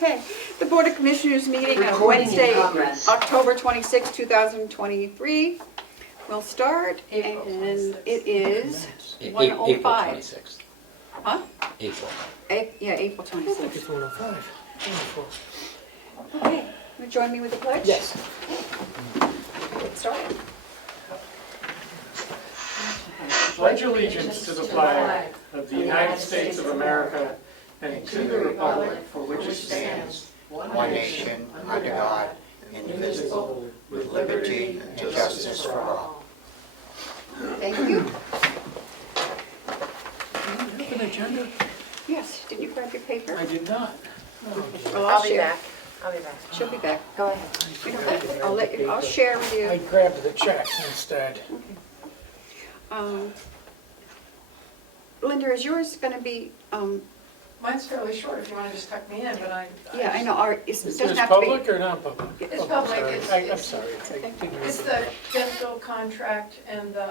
Okay, the Board of Commissioners meeting on Recording in Wednesday, progress. October 26, 2023. We'll start, and it is April 1:05. 26th. Huh? April. Yeah, April I think 26. it's 105. Wonderful. Okay, will you join me with the pledge? Yes. Get started. Pledge allegiance to the flag of the United States of America and to the republic for which it stands, one nation, under God, indivisible, with liberty and justice for all. Thank you. Have an agenda? Yes, did you grab your paper? I did not. Well, I'll be share. back. I'll be back. She'll be back. Go ahead. I'll let you, I'll share with I you. grabbed the checks instead. Linda, is yours going to be, Mine's fairly short if you want to just tuck me in, but yeah, I know, it Is doesn't this have to be. public or non-public? It's Oh, public. sorry. It's- I'm sorry. I okay. didn't read It's the dental contract and the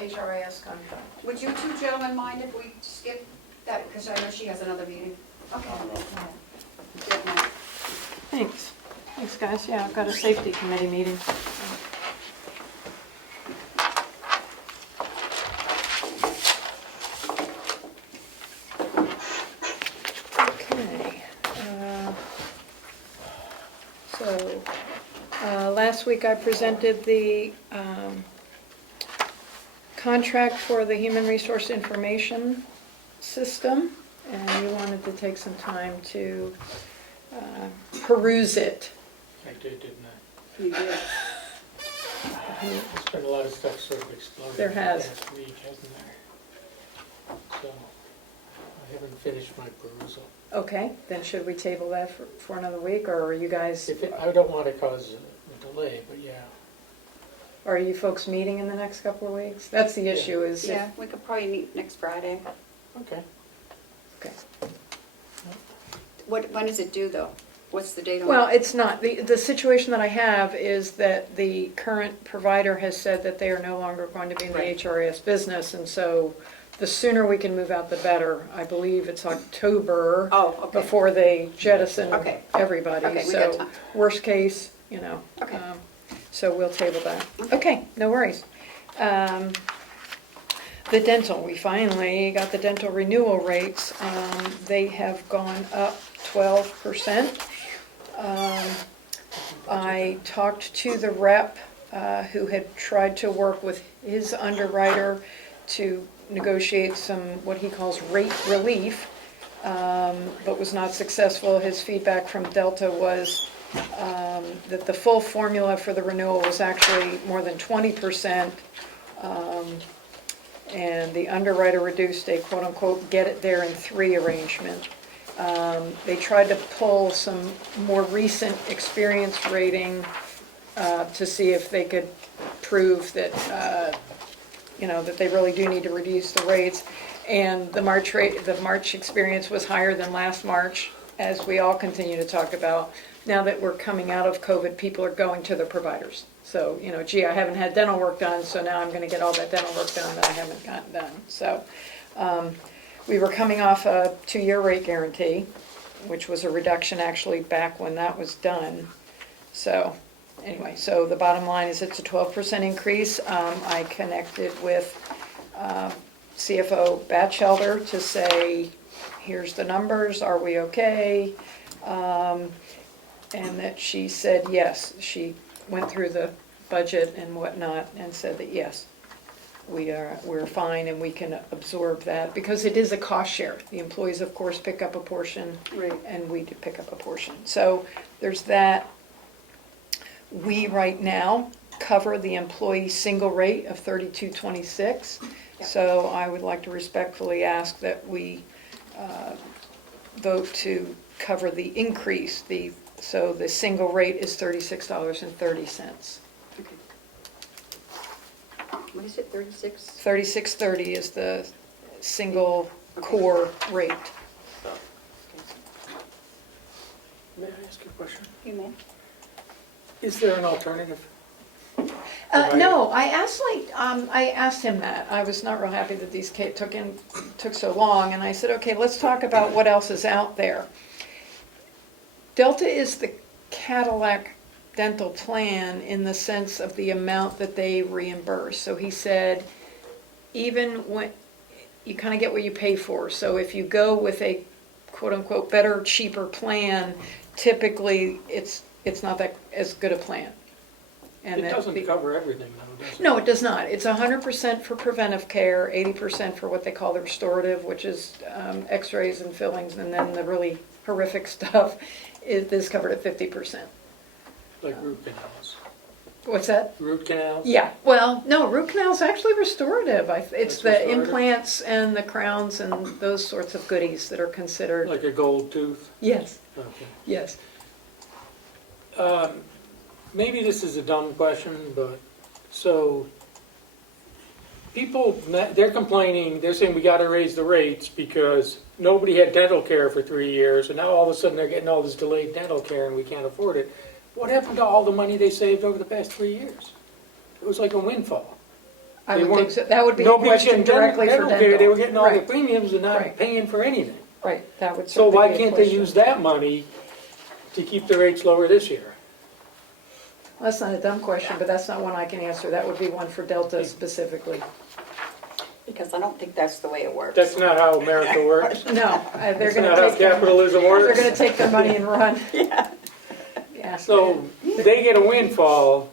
HRIS contract. Would you two gentlemen mind if we skip that, because I know she has another meeting? Okay. Good night. Thanks. Thanks, guys. Yeah, I've got a safety committee meeting. Okay. So, last week I presented the contract for the Human Resource Information System, and you wanted to take some time to peruse it. I did, didn't I? You did. There's been a lot of stuff sort of exploded. There has. Last week, hasn't there? So, I haven't finished my perusal. Okay, then should we table that for another week, or are you guys, I don't want to cause a delay, but yeah. are you folks meeting in the next couple of weeks? That's the issue is, if- Yeah, we could probably meet next Friday. Okay. okay. When is it due, though? What's the date on it? Well, it's not, the situation that I have is that the current provider has said that they are no longer going to be in the Right. HRIS business, and so the sooner we can move out, the better. I believe it's October. Oh, okay. Before they jettison Okay. everybody. Okay, we got So, time. worst case, you know. Okay. So we'll table that. Okay, no worries. The dental, we finally got the dental renewal rates. They have gone up 12%. I talked to the rep who had tried to work with his underwriter to negotiate some, what he calls rate relief, but was not successful. His feedback from Delta was that the full formula for the renewal was actually more than 20%, and the underwriter reduced a quote-unquote get it there in 3 arrangement. They tried to pull some more recent experience rating to see if they could prove that, that they really do need to reduce the rates. And the March experience was higher than last March, as we all continue to talk about. Now that we're coming out of COVID, people are going to their providers. So, gee, I haven't had dental work done, so now I'm gonna get all that dental work done that I haven't gotten done. So, we were coming off a 2-year rate guarantee, which was a reduction actually back when that was done. So, anyway, so the bottom line is it's a 12% increase. I connected with CFO Batchelder to say, here's the numbers, are we okay? And that she said yes. She went through the budget and whatnot and said that yes, we're fine and we can absorb that, because it is a cost share. The employees, of course, pick up a portion, Right. and we do pick up a portion. So there's that. We right now cover the employee single rate of $32.26. Yeah. So I would like to respectfully ask that we vote to cover the increase. So the single rate is $36.30. Okay. What is it, 36? $36.30 is the single core rate. May I ask you a question? You may. Is there an alternative? No, I asked him that. I was not real happy that these took so long, and I said, okay, let's talk about what else is out there. Delta is the Cadillac dental plan in the sense of the amount that they reimburse. So he said, even when, you kind of get what you pay for. So if you go with a quote-unquote better, cheaper plan, typically it's not that as good a plan. And It that doesn't the- cover everything though, does it? No, it does not. It's 100% for preventive care, 80% for what they call the restorative, which is x-rays and fillings, and then the really horrific stuff is covered at 50%. Like root canals. What's that? Root canals? Yeah, well, no, root canal is actually restorative. It's That's the restorative? implants and the crowns and those sorts of goodies that are considered. Like a gold tooth? Yes, Okay. yes. Maybe this is a dumb question, but, so, people, they're complaining, they're saying we gotta raise the rates because nobody had dental care for 3 years, and now all of a sudden they're getting all this delayed dental care and we can't afford it. What happened to all the money they saved over the past 3 years? It was like a windfall. I They would think weren't- so. That would be a Nobody was question getting directly for dental care, they were getting all the Right, premiums and not Right. paying for anything. right, that would So certainly why be a can't they question. use that money to keep the rates lower this year? Well, that's not a dumb question, but that's not one I can answer. That would be one for Delta specifically. Because I don't think that's the way it works. That's not how America works. No, they're That's gonna not how take their, capitalism they're works. gonna take their money and run. Yeah. Yeah. So they get a windfall,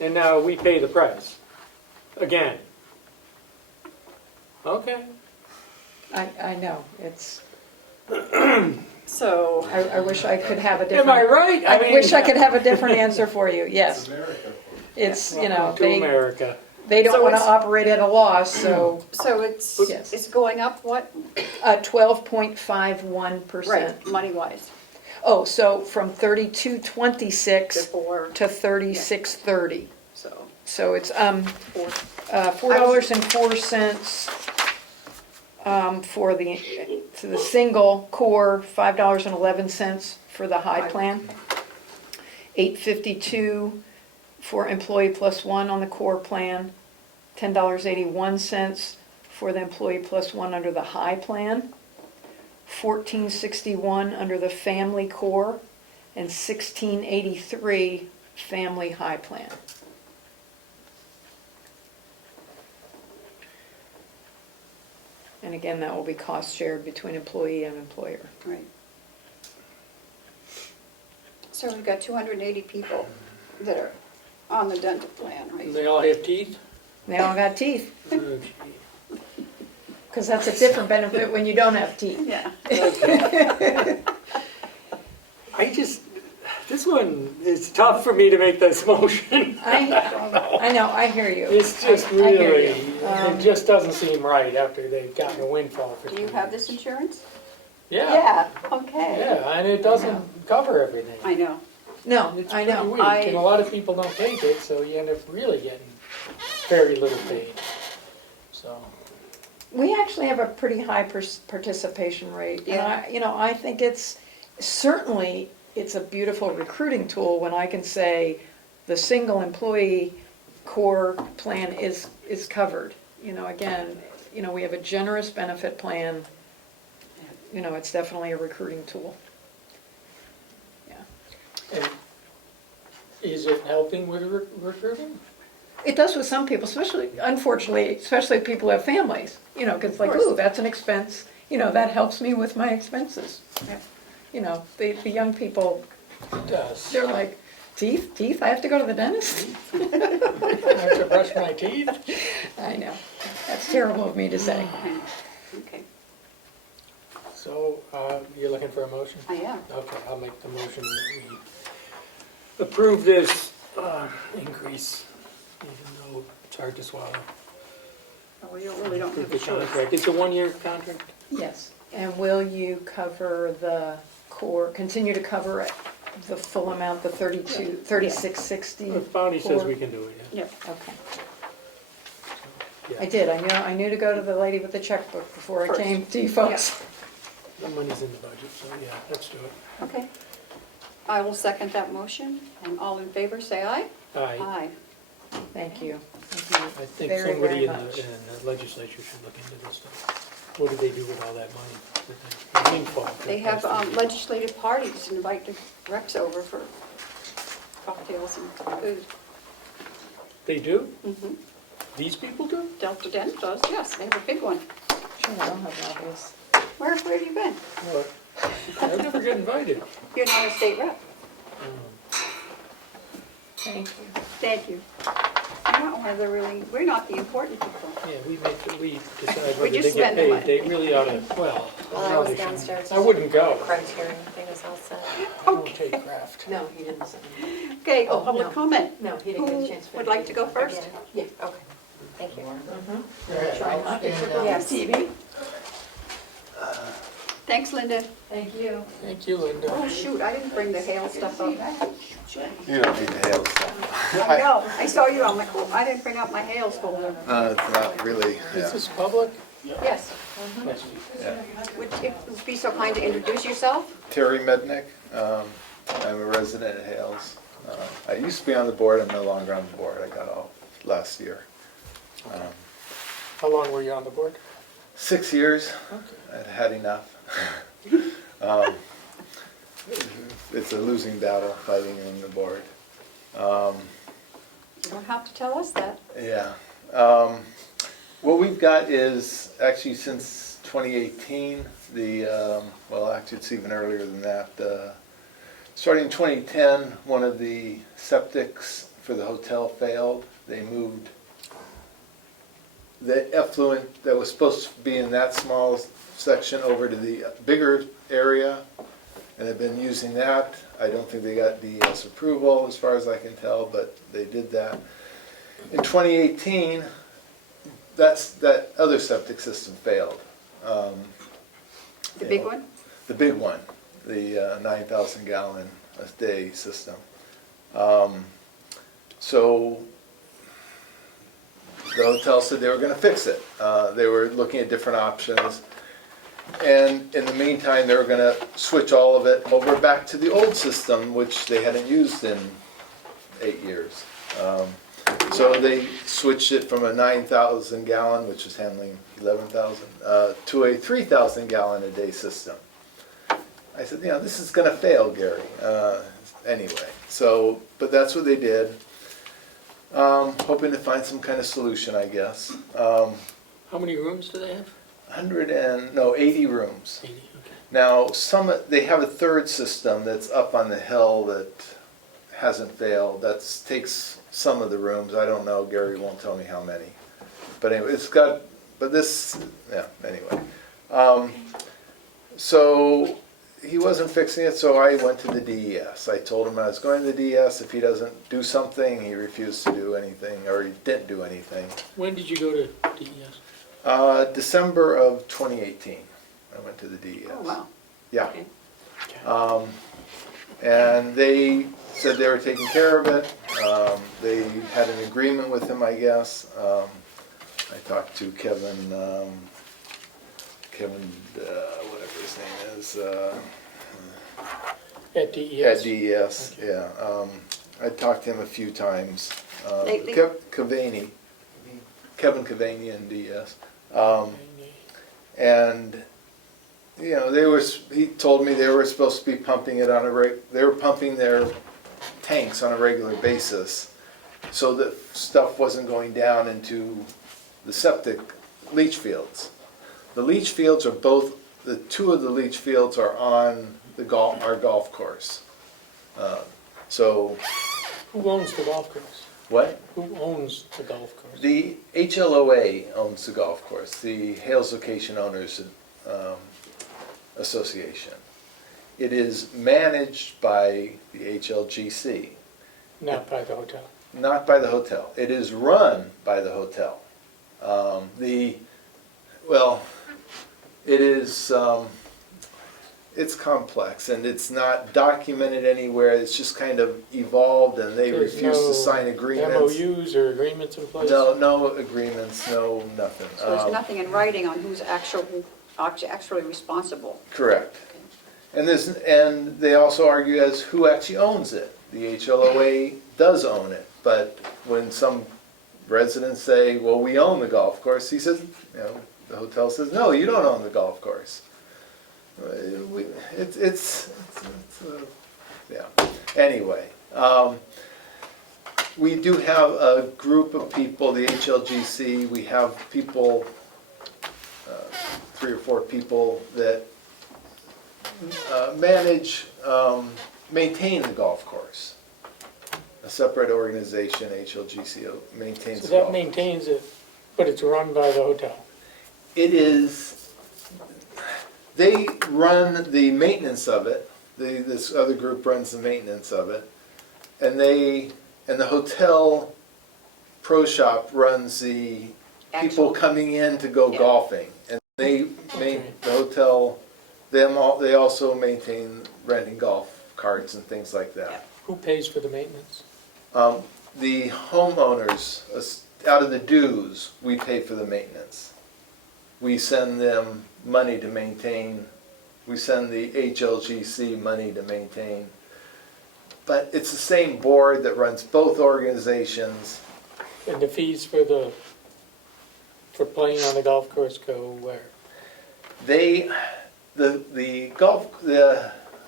and now we pay the price. Again. Okay. I know, it's, So, I wish I could have a Am different. I right? I wish I could have a different answer for you, yes. It's, you know, To America. they don't So wanna it's- operate at a loss, so, Yes. it's going up what? 12.51%. Right, money-wise, Oh, so from 32.26 before, to 36.30. so, So it's, four. $4.04 for the single core, $5.11 for the high plan, $8.52 for employee plus one on the core plan, $10.81 for the employee plus one under the high plan, $14.61 under the family core, and $16.83 family high plan. And again, that will be cost shared between employee and employer. Right. So we've got 280 people that are on the dental plan, right? They all have teeth? They all got teeth, Oh, gee. because that's a different benefit when you don't have teeth. Yeah. I just, this one is tough for me to make this motion. I know, I hear you. It's just I hear really, you. it just doesn't seem right after they've gotten a windfall for 2 Do you years. have this insurance? Yeah, Okay. yeah, and it doesn't cover everything. I know. No, It's I pretty know. weak, and a lot of people don't take it, so you end up really getting very little paid. So, We actually have a pretty high participation rate. And Yeah. I think it's a beautiful recruiting tool when I can say the single employee core plan is covered. Again, we have a generous benefit plan. It's definitely a recruiting tool. Yeah. and is it helping with recruiting? It does with some people, unfortunately, especially people who have families, because it's like, Of course. ooh, that's an expense, that helps me with my expenses. Yeah. The young people, It does. they're like, teeth, I have to go to the dentist? I have to brush my teeth? I know, that's terrible of me to say. I know. Okay, So, you're looking for a motion? I am. Okay, I'll make the motion that we approve this increase, even though it's hard to swallow. Oh, we really don't Approve have the a choice. contract. It's a one-year contract? Yes, and will you cover the core, continue to cover it, the full amount, the 3660? If Bonnie says core? we can do it, yeah. Yep. Okay, Yeah. I did, I knew to go to the lady with the checkbook before I First. came to you folks. The money's in the budget, so yeah, let's do it. Okay. I will second that motion, and all in favor, say aye. Aye. Thank you. I think Very, somebody very in much. the legislature should look into this stuff. What do they do with all that money? The windfall for They the have past 2 years. legislative parties and invite the reps over for cocktails and food. They do? Mhm. These people do? Delta Dent does, yes, they have a big one. Sure, I don't have lobbyists. Where have you been? What? I never get invited. You're not a state rep. Thank you. Thank you. You're not one of the really, we're not the important people. Yeah, we decide We whether they just get spend the paid. money. They really ought to, well, While I no, was they shouldn't. downstairs. I wouldn't go. Criteria thing was all set. I don't take craft. No, he didn't send it. Okay, Oh, public no. comment. No, he didn't get Who a chance. to would finish like to it. go first? Yeah, okay. Thank you. I'll stand down. Yes. TV. Thanks, Linda. Thank you. Thank you, Linda. Oh, shoot, I didn't bring the hail stuff up. You don't need the hail stuff. I know, I saw you, I'm like, oh, I didn't bring out my hails folder. It's not really, Is this public? Yes. Yes. Would you be so kind to introduce yourself? Terry Mednick. I'm a resident at Hales. I used to be on the board. I'm no longer on the board. I got off last year. How long were you on the board? 6 years. Okay. I'd had enough. It's a losing battle fighting on the board. You don't have to tell us that. Yeah. What we've got is actually since 2018, well, actually it's even earlier than that. Starting in 2010, one of the septics for the hotel failed. They moved the effluent that was supposed to be in that small section over to the bigger area, and they've been using that. I don't think they got DES approval as far as I can tell, but they did that. In 2018, that other septic system failed. The big one? The big one, the 9,000 gallon a day system. So the hotel said they were going to fix it. They were looking at different options. And in the meantime, they were going to switch all of it over back to the old system, which they hadn't used in 8 years. So they switched it from a 9,000 gallon, which was handling 11,000, to a 3,000 gallon a day system. I said, this is going to fail, Gary. Anyway, but that's what they did. Hoping to find some kind of solution, I guess. How many rooms do they have? 80 rooms. 80, okay. Now, they have a third system that's up on the hill that hasn't failed. That takes some of the rooms. I don't know. Gary won't tell me how many. But anyway, anyway. So he wasn't fixing it, so I went to the DES. I told him I was going to the DES. If he doesn't do something, he refused to do anything, or he didn't do anything. When did you go to DES? December of 2018, I went to the DES. Oh, wow. Yeah. Okay. And they said they were taking care of it. They had an agreement with him, I guess. I talked to Kevin, whatever his name is. At DES? At DES, Okay. yeah. I talked to him a few times. Lately? Kevin Cavaney in DES. And he told me they were supposed to be pumping it they were pumping their tanks on a regular basis so that stuff wasn't going down into the septic leach fields. The leach fields are two of the leach fields are on our golf course. Who owns the golf course? What? Who owns the golf course? The HLOA owns the golf course, the Hales Location Owners Association. It is managed by the HLGC. Not by the hotel. Not by the hotel. It is run by the hotel. It is, it's complex and it's not documented anywhere. It's just kind of evolved and they There's refuse to sign no agreements. MOUs or agreements in place? No agreements, no nothing. So there's nothing in writing on who's actually responsible. Correct. And they also argue as who actually owns it. The HLOA does own it, but when some residents say, well, we own the golf course, he says, the hotel says, no, you don't own the golf course. Yeah, anyway. We do have a group of people, the HLGC, we have people, 3 or 4 people that maintain the golf course. A separate organization, HLGC, maintains So the golf that course. maintains it, but it's run by the hotel. It is, they run the maintenance of it, this other group runs the maintenance of it, and the hotel pro shop runs the people Actual- coming in to go Yeah. golfing. And the hotel, they also maintain renting golf carts and things like that. Who pays for the maintenance? The homeowners, out of the dues, we pay for the maintenance. We send them money to maintain, we send the HLGC money to maintain. But it's the same board that runs both organizations. And the fees for playing on the golf course go where? The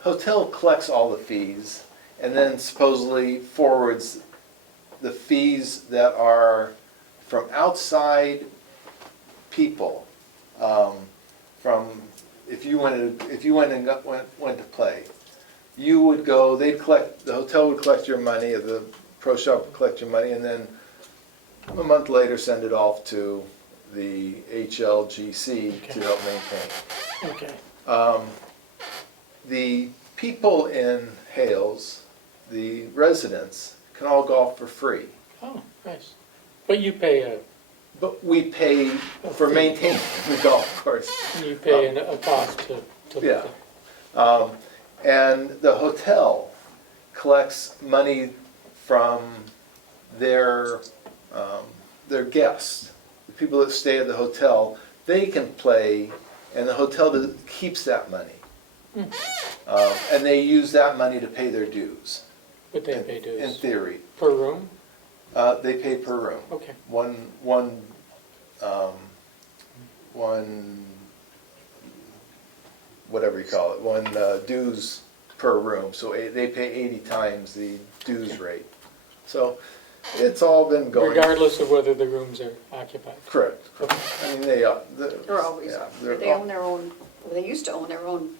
hotel collects all the fees and then supposedly forwards the fees that are from outside people. From if you went to play, you would go. The hotel would collect your money, or the pro shop would collect your money, and then a month later send it off to the HLGC to help maintain. Okay. The people in Hales, the residents, can all golf for free. Oh, nice. But you pay But we pay for maintaining the golf course. a cost to Yeah. live there. And the hotel collects money from their guests. The people that stay at the hotel, they can play, and the hotel keeps that money. And they use that money to pay their dues. But they pay In dues theory. per room? They pay per room. Okay. One whatever you call it, one dues per room. So they pay 80 times the dues rate. So it's all been going. Regardless of whether the rooms are occupied? Correct. Okay. I mean, They're always, yeah, they own their own, well, they used to own their own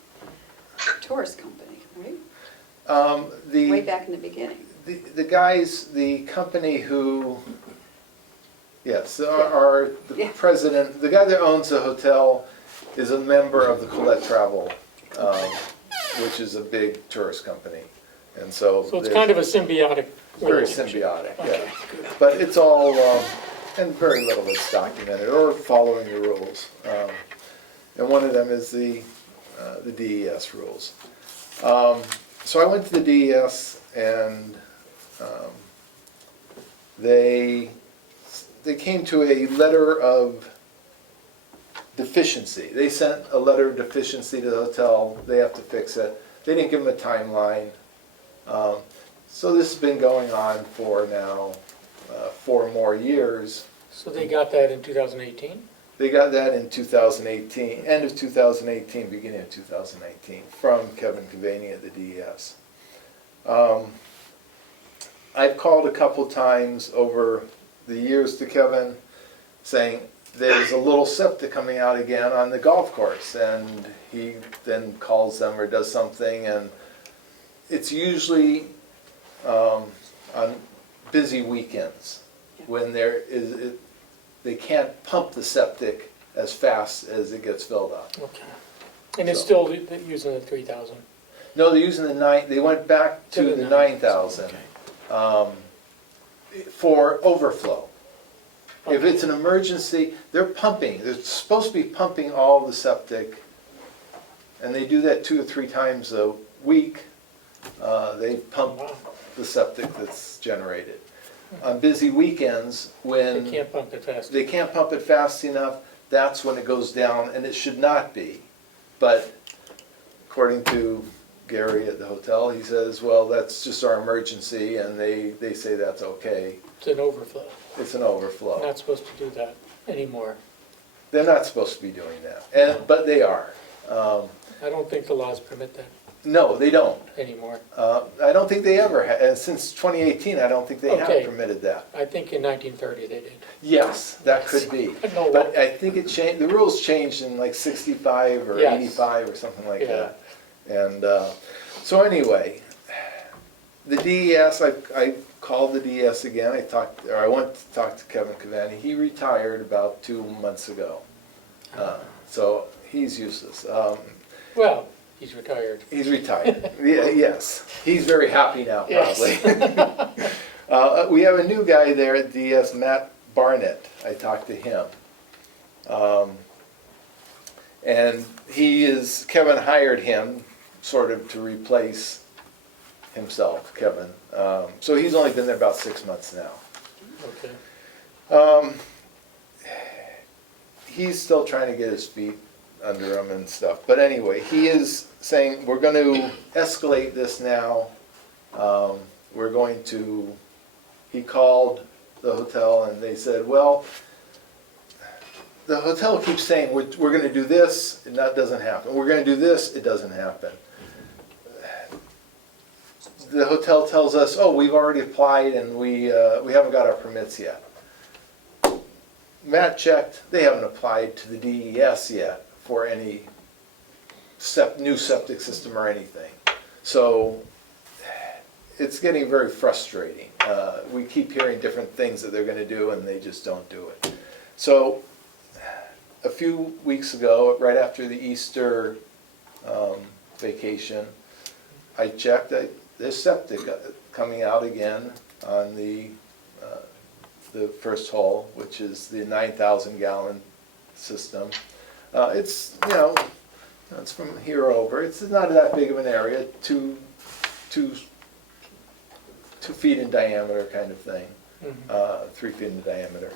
tourist company, right? Way The, back in the beginning. the guys, the company who, yes, are the Yeah. president, the guy that owns the hotel is a member of the Colette Travel, which is a big tourist company. And so. So it's kind of a symbiotic Very relationship. symbiotic, yeah. Okay, good. But it's all, and very little is documented or following the rules. And one of them is the DES rules. So I went to the DES and they came to a letter of deficiency. They sent a letter of deficiency to the hotel. They have to fix it. They didn't give them a timeline. So this has been going on for now 4 more years. So they got that in 2018? They got that in 2018, end of 2018, beginning of 2019, from Kevin Cavaney at the DES. I've called a couple times over the years to Kevin saying there's a little septic coming out again on the golf course, and he then calls them or does something, and it's usually on busy weekends when they can't pump the septic as fast as it gets filled up. Okay. And it's still using the 3,000? No, they're using they went back to the 9,000 Okay. for overflow. If it's an emergency, they're pumping. They're supposed to be pumping all the septic, and they do that 2 or 3 times a week. They pump Wow. the septic that's generated. On busy weekends, when They can't pump it fast. they can't pump it fast enough, that's when it goes down, and it should not be. But according to Gary at the hotel, he says, well, that's just our emergency, and they say that's okay. It's an overflow. It's an overflow. Not supposed to do that anymore. They're not supposed to be doing that, but they are. I don't think the laws permit that No, they don't. anymore. I don't think they ever have, and since 2018, I don't think they have Okay. permitted that. I think in 1930 they did. Yes, that could be. No, But I think it changed, the rules changed in like 65 or Yes. 85 or something like Yeah. that. And so anyway, the DES, I called the DES again. I went to talk to Kevin Cavani. He retired about 2 months ago. So he's useless. Well, he's retired. He's retired. Yes, he's very happy now, probably. Yes. We have a new guy there at DS, Matt Barnett. I talked to him. And Kevin hired him sort of to replace himself, Kevin. So he's only been there about 6 months now. Okay. He's still trying to get his feet under him and stuff. But anyway, he is saying, we're going to escalate this now. We're going to, he called the hotel and they said, well, the hotel keeps saying, we're going to do this, and that doesn't happen. We're going to do this, it doesn't happen. The hotel tells us, oh, we've already applied and we haven't got our permits yet. Matt checked, they haven't applied to the DES yet for any new septic system or anything. So it's getting very frustrating. We keep hearing different things that they're going to do and they just don't do it. So a few weeks ago, right after the Easter vacation, I checked, there's septic coming out again on the first hole, which is the 9,000 gallon system. It's, it's from here over. It's not that big of an area, 2 feet in diameter kind of thing, 3 feet in diameter.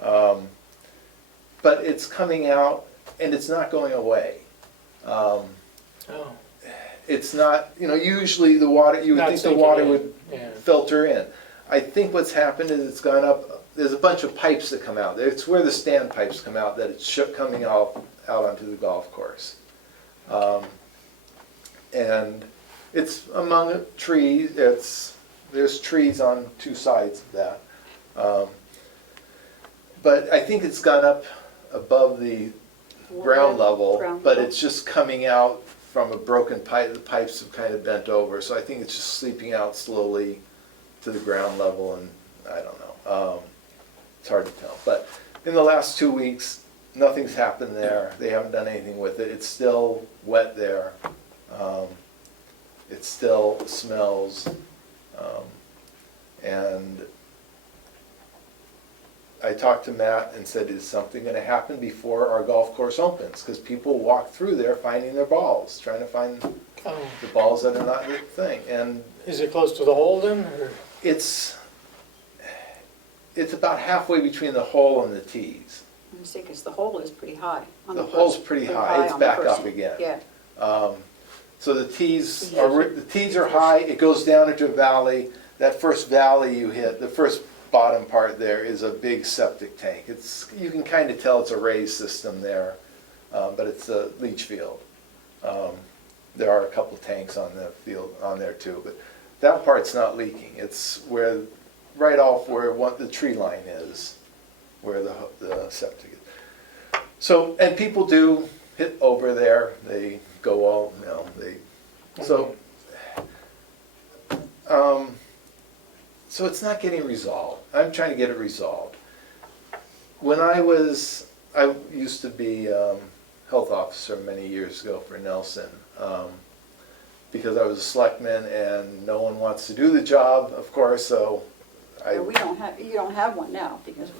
But it's coming out and it's not going away. Oh, It's not, usually the water, you would Not think the sinking water in, would yeah. filter in. I think what's happened is it's gone up, there's a bunch of pipes that come out. It's where the stand pipes come out that it's coming out onto the golf course. And it's among trees, there's trees on 2 sides of that. But I think it's gone up above the ground level, but it's just coming out from a broken pipe. The pipes have kind of bent over, so I think it's just sleeping out slowly to the ground level, and I don't know. It's hard to tell. But in the last 2 weeks, nothing's happened there. They haven't done anything with it. It's still wet there. It still smells. And I talked to Matt and said, is something going to happen before our golf course opens? Because people walk through there finding their balls, trying to find the balls that are not the thing. And Is it close to the hole then? Or? it's about halfway between the hole and the tees. I'm saying, because the hole is pretty high. On The first- hole's pretty high. It's on the back first up one. again. Yeah. So the tees are high. It goes down into a valley. That first valley you hit, the first bottom part there is a big septic tank. You can kind of tell it's a raised system there, but it's a leach field. There are a couple tanks on the field on there too, but that part's not leaking. It's right off where the tree line is, where the septic is. So, and people do hit over there. They go all, so it's not getting resolved. I'm trying to get it resolved. When I used to be health officer many years ago for Nelson, because I was a selectman and no one wants to do the job, of course, so You don't have one now, because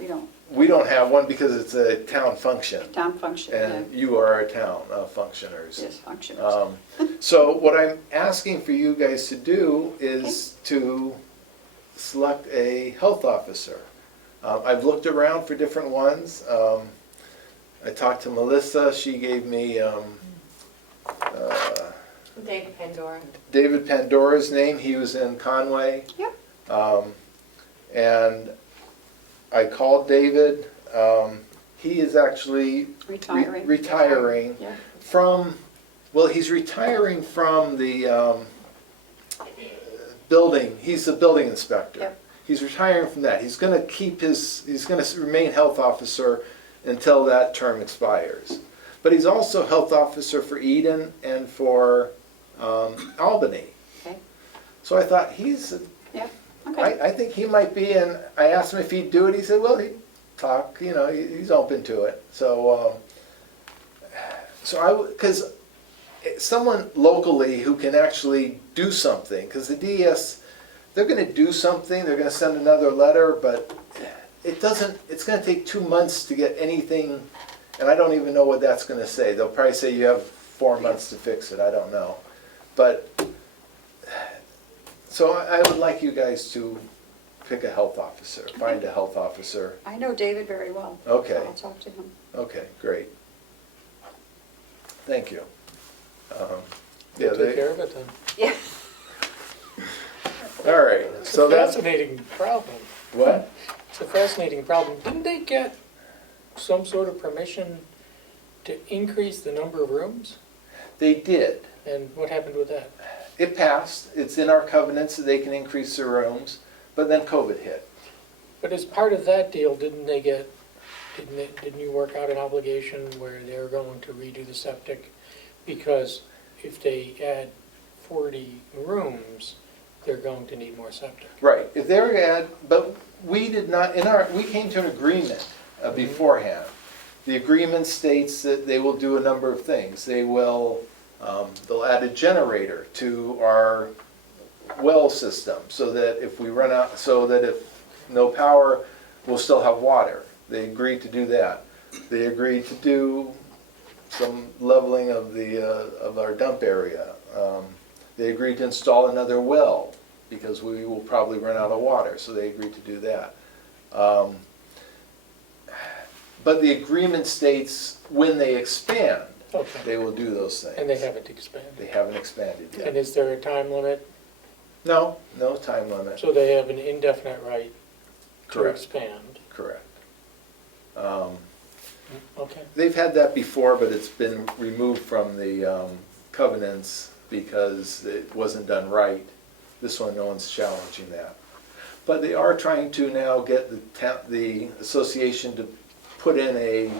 we don't have one because it's a town function. town function, yeah. And you are our town functioners. Yes, functioners. So what I'm asking for you guys to do is to select a health officer. I've looked around for different ones. I talked to Melissa. She gave me David Pandora. David Pandora's name. He was in Conway. Yep. And I called David. he is actually retiring Yeah. from, well, he's retiring from the building, he's a building inspector. Yep. He's retiring from that. He's gonna he's gonna remain health officer until that term expires. But he's also health officer for Eden and for Albany. Okay, So I thought, he's, yeah, okay. I think he might be, and I asked him if he'd do it. He said, well, he'd talk, you know, he's open to it. So, because someone locally who can actually do something, because the DES, they're going to do something, they're going to send another letter, but it doesn't, it's going to take 2 months to get anything, and I don't even know what that's going to say. They'll probably say you have 4 months to fix it, I don't know. But, so I would like you guys to pick a health officer, find a health officer. I know David very well. Okay. So I'll talk to him. Okay, great. Thank you. Yeah, We'll take care of it then. Yeah. all right, It's so a that's, fascinating problem. what? It's a fascinating problem. Didn't they get some sort of permission to increase the number of rooms? They did. And what happened with that? It passed, it's in our covenants that they can increase their rooms, but then COVID hit. But as part of that deal, didn't you work out an obligation where they're going to redo the septic? Because if they add 40 rooms, they're going to need more septic. Right, if they were to add, but we did not, we came to an agreement beforehand. The agreement states that they will do a number of things. They'll add a generator to our well system so that if we run out, so that if no power, we'll still have water. They agreed to do that. They agreed to do some leveling of our dump area. They agreed to install another well because we will probably run out of water, so they agreed to do that. But the agreement states when they expand, Okay. they will do those things. And they haven't expanded. They haven't expanded And yet. is there a time limit? No, no time limit. So they have an indefinite right to Correct. expand? Correct. Okay. They've had that before, but it's been removed from the covenants because it wasn't done right. This one, no one's challenging that. But they are trying to now get the association to put in a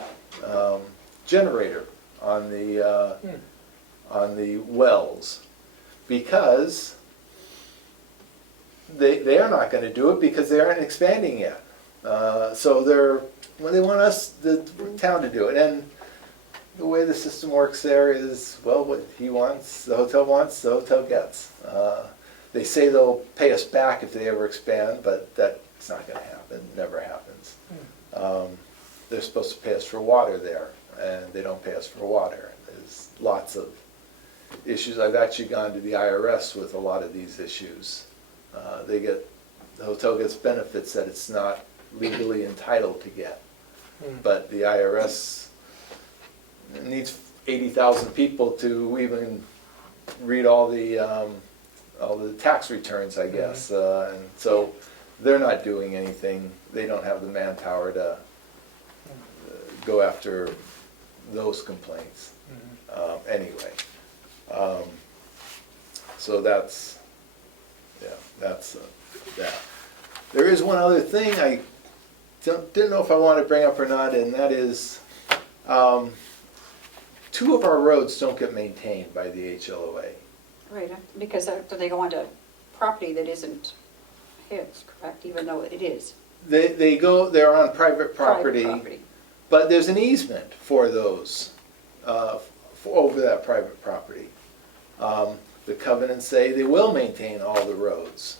generator on the wells, because they are not going to do it because they aren't expanding yet. So they want us, the town, to do it. And the way the system works there is, well, what he wants, the hotel gets. They say they'll pay us back if they ever expand, but that's not going to happen. Never happens. They're supposed to pay us for water there, and they don't pay us for water. There's lots of issues. I've actually gone to the IRS with a lot of these issues. The hotel gets benefits that it's not legally entitled to get. But the IRS needs 80,000 people to even read all the tax returns, I guess. And so they're not doing anything. They don't have the manpower to go after those complaints. Anyway, so that's that. There is one other thing I didn't know if I want to bring up or not, and that is 2 of our roads don't get maintained by the HLOA. Right, because they go onto property that isn't his, correct, even though it is. They're on private property, Private property. but there's an easement for those, over that private property. The covenants say they will maintain all the roads.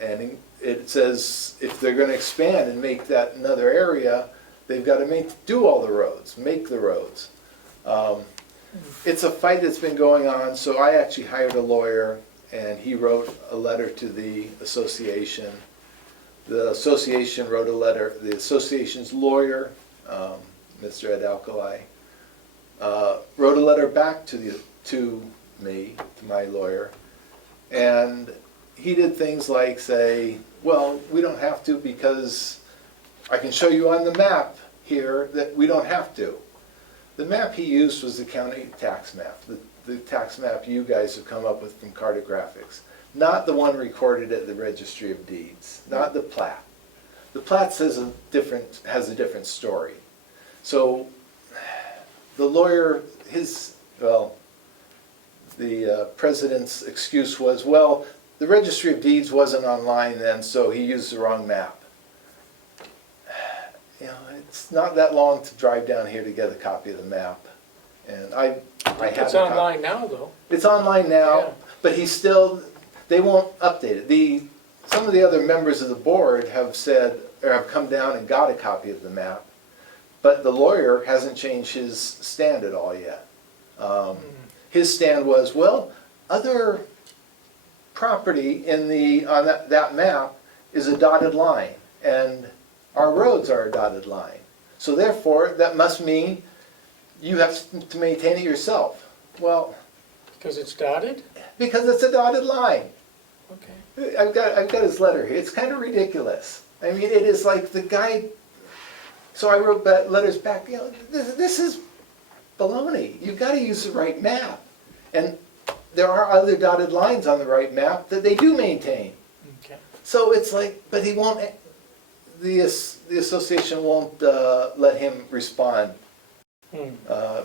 And it says if they're going to expand and make that another area, they've got to do all the roads, make the roads. It's a fight that's been going on, so I actually hired a lawyer, and he wrote a letter to the association. The association wrote a letter, the association's lawyer, Mr. Ed Alkali, wrote a letter back to me, to my lawyer, and he did things like say, well, we don't have to because I can show you on the map here that we don't have to. The map he used was the county tax map, the tax map you guys have come up with from cartographics, not the one recorded at the Registry of Deeds, not the plat. The plat has a different story. So the lawyer, the president's excuse was, well, the Registry of Deeds wasn't online then, so he used the wrong map. You know, it's not that long to drive down here to get a copy of the map. And I have It's a copy. online now, though. It's online Yeah. now, but they won't update it. Some of the other members of the board have said, or have come down and got a copy of the map, but the lawyer hasn't changed his stand at all yet. His stand was, well, other property on that map is a dotted line, and our roads are a dotted line. So therefore, that must mean you have to maintain it yourself. Well, Because it's dotted? because it's a dotted line. Okay. I've got his letter here. It's kind of ridiculous. I mean, it is like the guy. So I wrote letters back. You know, this is baloney. You've got to use the right map, and there are other dotted lines on the right map that they do maintain. Okay. So it's like, but he won't. The association won't let him respond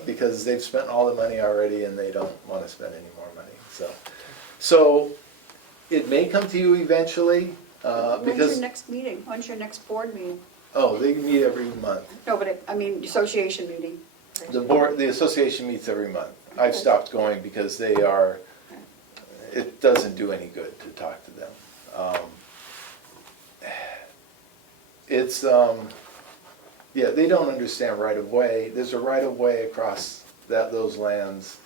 because they've spent all the money already, and they don't want to spend any more money. So it may come to you eventually. When's your next meeting? When's your next board meeting? Oh, they meet every month. No, but I mean, association meeting. The association meets every month. I've stopped going because it doesn't do any good to talk to them. Yeah, they don't understand right of way. There's a right of way across those lands.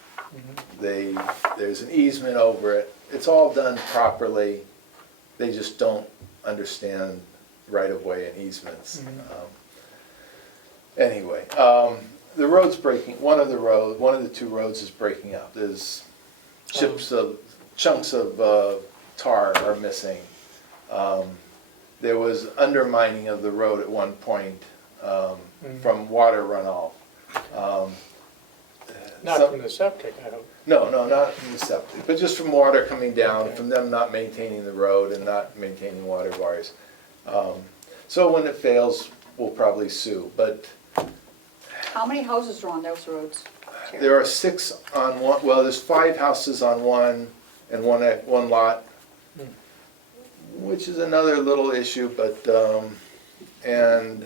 There's an easement over it. It's all done properly. They just don't understand right of way and easements. Anyway, the road's breaking. One of the two roads is breaking up. There's chunks of tar are missing. There was undermining of the road at one point from water runoff. Not from the septic, I hope. No, not from the septic, but just from water coming down, from them not maintaining the road and not maintaining water bars. So when it fails, we'll probably sue. But How many houses are on those roads? there are 6 on one, well, there's 5 houses on one and one lot, which is another little issue, but, and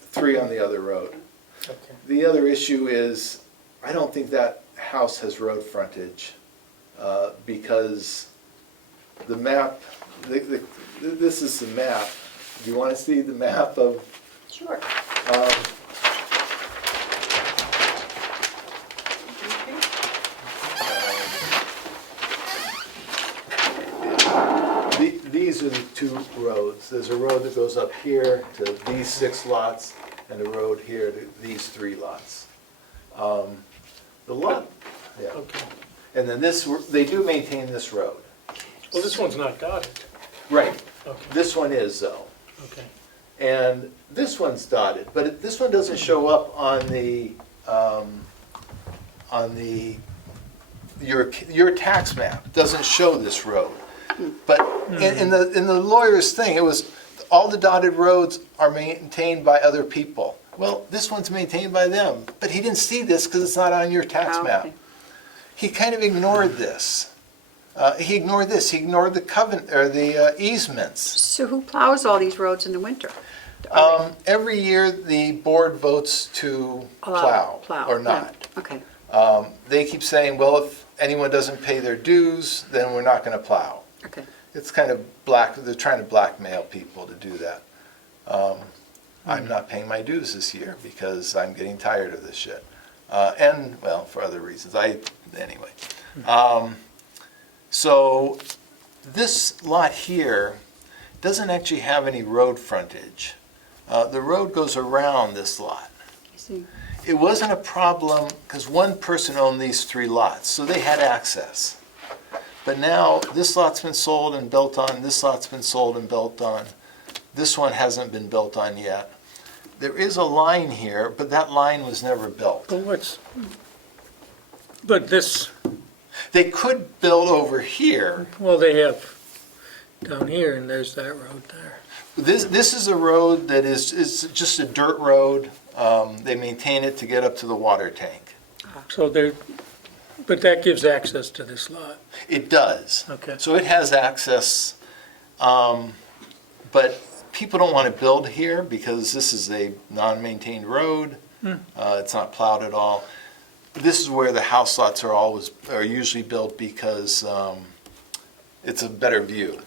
3 on the other road. Okay. The other issue is, I don't think that house has road frontage, because the map, this is the map. Do you want to see the map of? Sure. These are the 2 roads. There's a road that goes up here to these 6 lots, and a road here to these 3 lots. The lot, yeah. Okay. And then they do maintain this road. Well, this one's not dotted. Right. Okay. This one is though. Okay. And this one's dotted, but this one doesn't show up on your tax map. Doesn't show this road. But in the lawyer's thing, it was all the dotted roads are maintained by other people. Well, this one's maintained by them, but he didn't see this because it's not on your tax Oh, map. okay. He kind of ignored this. He ignored this. He ignored the covenant or the easements. So who plows all these roads in the winter? Every year, the board votes to plow or not. Okay. They keep saying, well, if anyone doesn't pay their dues, then we're not going to plow. Okay. It's kind of they're trying to blackmail people to do that. I'm not paying my dues this year because I'm getting tired of this shit. And, well, for other reasons. Anyway. So this lot here doesn't actually have any road frontage. The road goes around this lot. I see. It wasn't a problem because one person owned these 3 lots, so they had access. But now this lot's been sold and built on, this lot's been sold and built on. This one hasn't been built on yet. there is a line here, but that line was never built. But this, They could build over here. well, they have down here, and there's that road there. This is a road that is just a dirt road. They maintain it to get up to the water tank. So there, but that gives access to this lot. It does. Okay. So it has access, but people don't want to build here because this is a non-maintained road. It's not plowed at all. This is where the house lots are usually built because it's a better view.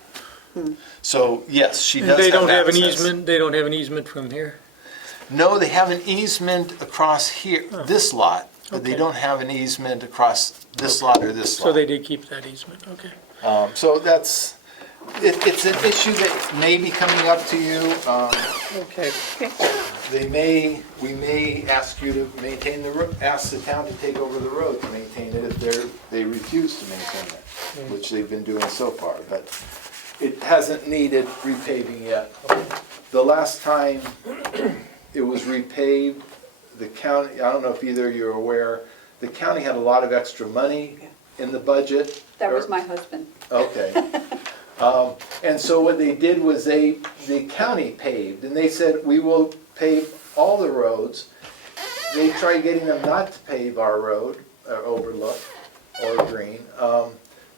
So yes, she does And they have don't have an access. easement, they don't have an easement from here? No, they have an easement across here, this lot, but they Okay. don't have an easement across this lot or this lot. So they did keep that easement, okay. So that's, it's an issue that may be coming up to you. Okay. We may ask you to maintain ask the town to take over the road to maintain it if they refuse to maintain it, which they've been doing so far, but it hasn't needed repaving yet. The last time it was repaved, the county, I don't know if either of you are aware, the county had a lot of extra money in the budget. That was my husband. Okay. And so what they did was the county paved, and they said, we will pave all the roads. They tried getting them not to pave our road, Overlook, or Green,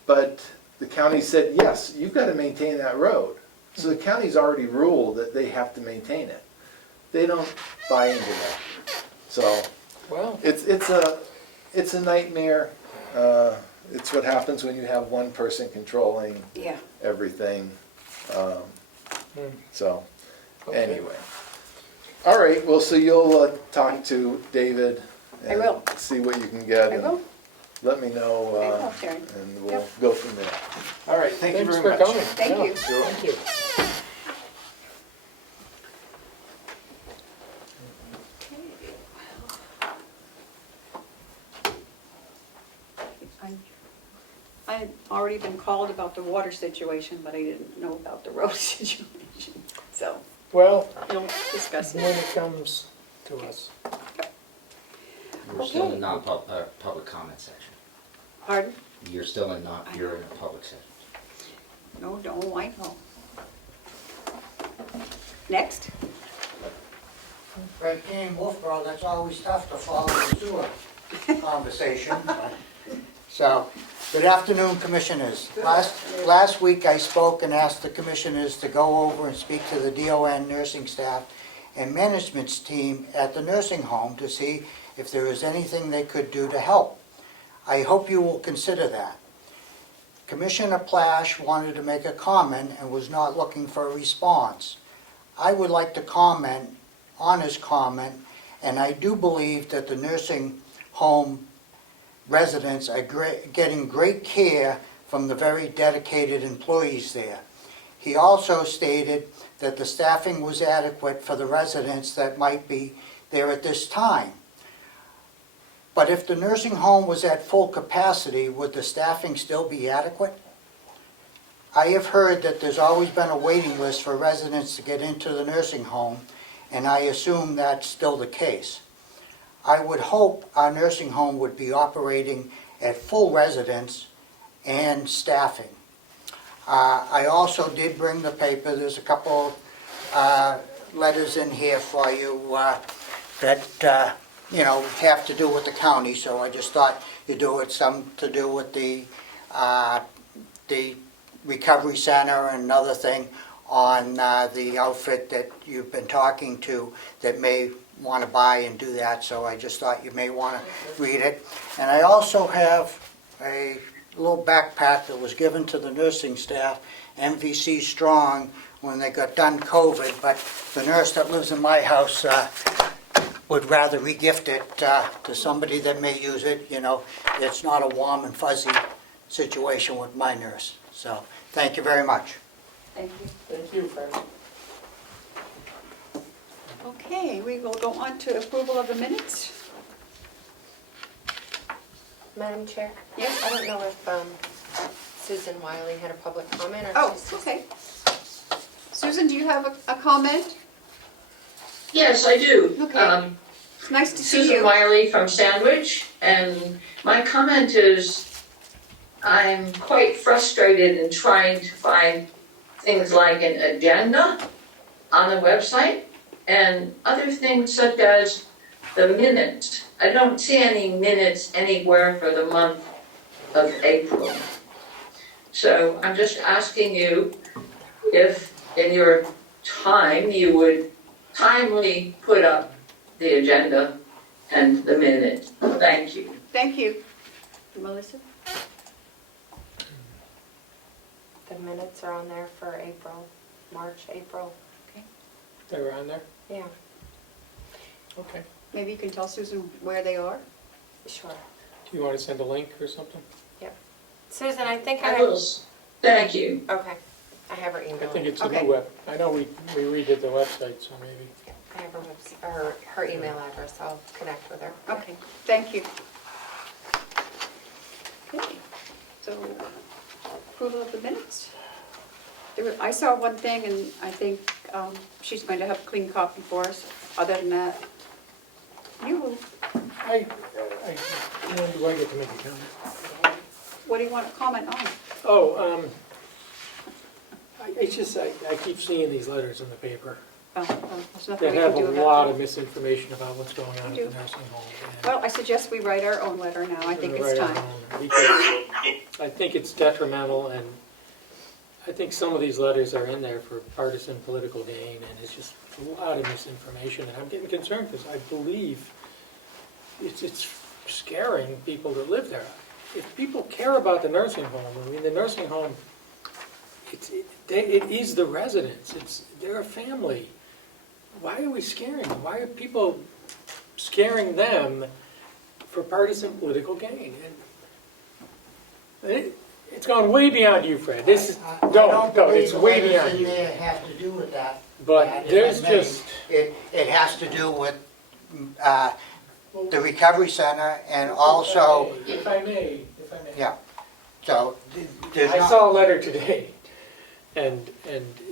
but the county said, yes, you've got to maintain that road. So the county's already ruled that they have to maintain it. They don't buy into that. So Well, it's a nightmare. It's what happens when you have one person controlling Yeah. everything. So, Okay. anyway. All right, well, so you'll talk to David. I will. And see what you can get. I will. And let me know, I will, Sharon. and we'll Yep. go from there. All right, thank you thanks very for much. coming. Thank Yeah, you. Thank you. I had already been called about the water situation, but I didn't know about the road situation. So Well, we'll discuss when it. it comes to us. You're still Okay. in non-public comment section. Pardon? You're still in you're in a public session. No, I know. Next. Right, Ian Wolfboro, that's always tough to follow the sewer conversation. So, good afternoon, Commissioners. Last week I spoke and asked the Commissioners to go over and speak to the DON nursing staff and management's team at the nursing home to see if there is anything they could do to help. I hope you will consider that. Commissioner Plash wanted to make a comment and was not looking for a response. I would like to comment on his comment, and I do believe that the nursing home residents are getting great care from the very dedicated employees there. He also stated that the staffing was adequate for the residents that might be there at this time. But if the nursing home was at full capacity, would the staffing still be adequate? I have heard that there's always been a waiting list for residents to get into the nursing home, and I assume that's still the case. I would hope our nursing home would be operating at full residence and staffing. I also did bring the paper. There's a couple letters in here for you that have to do with the county, so I just thought you'd do it, some to do with the recovery center and another thing on the outfit that you've been talking to that may want to buy and do that, so I just thought you may want to read it. And I also have a little backpack that was given to the nursing staff, MVC Strong, when they got done COVID, but the nurse that lives in my house would rather regift it to somebody that may use it. You know, it's not a warm and fuzzy situation with my nurse. So, thank you very much. Thank you. Thank you, Fred. Okay, we will go on to approval of the minutes. Madam Chair? Yes? I don't know if Susan Wiley had a public comment or Oh, she's just... okay. Susan, do you have a comment? Yes, I do. Okay. It's nice to see Susan you. Wiley from Sandwich, and my comment is, I'm quite frustrated in trying to find things like an agenda on the website and other things such as the minutes. I don't see any minutes anywhere for the month of April. So I'm just asking you if in your time you would kindly put up the agenda and the minute. Thank you. Thank you. Melissa? The minutes are on there for April, March, April. They were on there? Yeah, Okay. Maybe you can tell Susan where they are? sure. Do you want to send a link or something? Susan, I think I I have, will, thank you. okay, I have her I email. think it's a Okay. new web, I know we redid the website, so maybe. I have her email address, I'll connect with her. Okay, thank you. Okay, so approval of the minutes. I saw one thing and I think she's going to have a clean copy for us. Other than that, you, When do I get to make a comment? what do you want to comment on? Oh, it's just, I keep seeing these letters in the paper There's nothing that we have can a do about lot it. of misinformation about what's going on at You the do. nursing home. and Well, I suggest we write our own letter now. I think we're it's right time. on, because I think it's detrimental, and I think some of these letters are in there for partisan political gain, and it's just a lot of misinformation, and I'm getting concerned because I believe it's scaring people that live there. If people care about the nursing home, I mean, the nursing home, it is the residents, they're a family. Why are we scaring them? Why are people scaring them for partisan political gain? And it's gone way beyond you, Fred. This is, I don't, believe it's the way letters beyond in you. there have to do with that. But If I there's may. just, It has to do with the recovery center and also, If I may. yeah, so there's I not, saw a letter today, and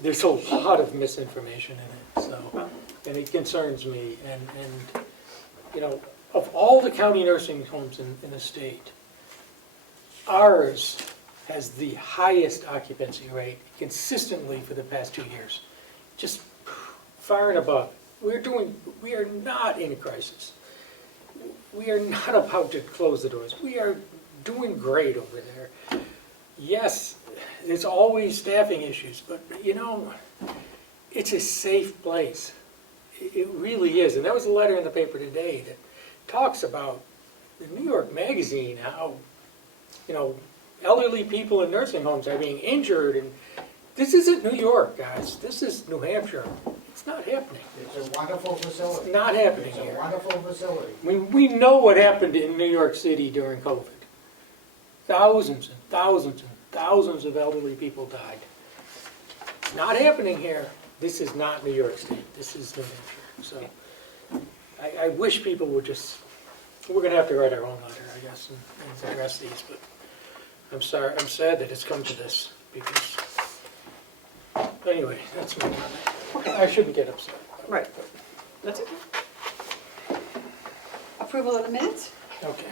there's a lot of misinformation in it, so, and it concerns me, and, you know, of all the county nursing homes in the state, ours has the highest occupancy rate consistently for the past 2 years, just far and above. We are not in a crisis. We are not about to close the doors. We are doing great over there. Yes, there's always staffing issues, but you know, it's a safe place. It really is. And there was a letter in the paper today that talks about the New York Magazine, how, you know, elderly people in nursing homes are being injured. And this isn't New York, guys. This is New Hampshire. It's not happening. it's a wonderful It's facility. not happening It's a here. wonderful facility. We know what happened in New York City during COVID. Thousands and thousands and thousands of elderly people died. It's not happening here. This is not New York State. This is New Hampshire. So I wish people would just, we're going to have to write our own letter, I guess, and address these. But I'm sorry, I'm sad that it's come to this because, anyway, that's my comment. I shouldn't get upset. Right. That's okay. Approval of the minutes? Okay.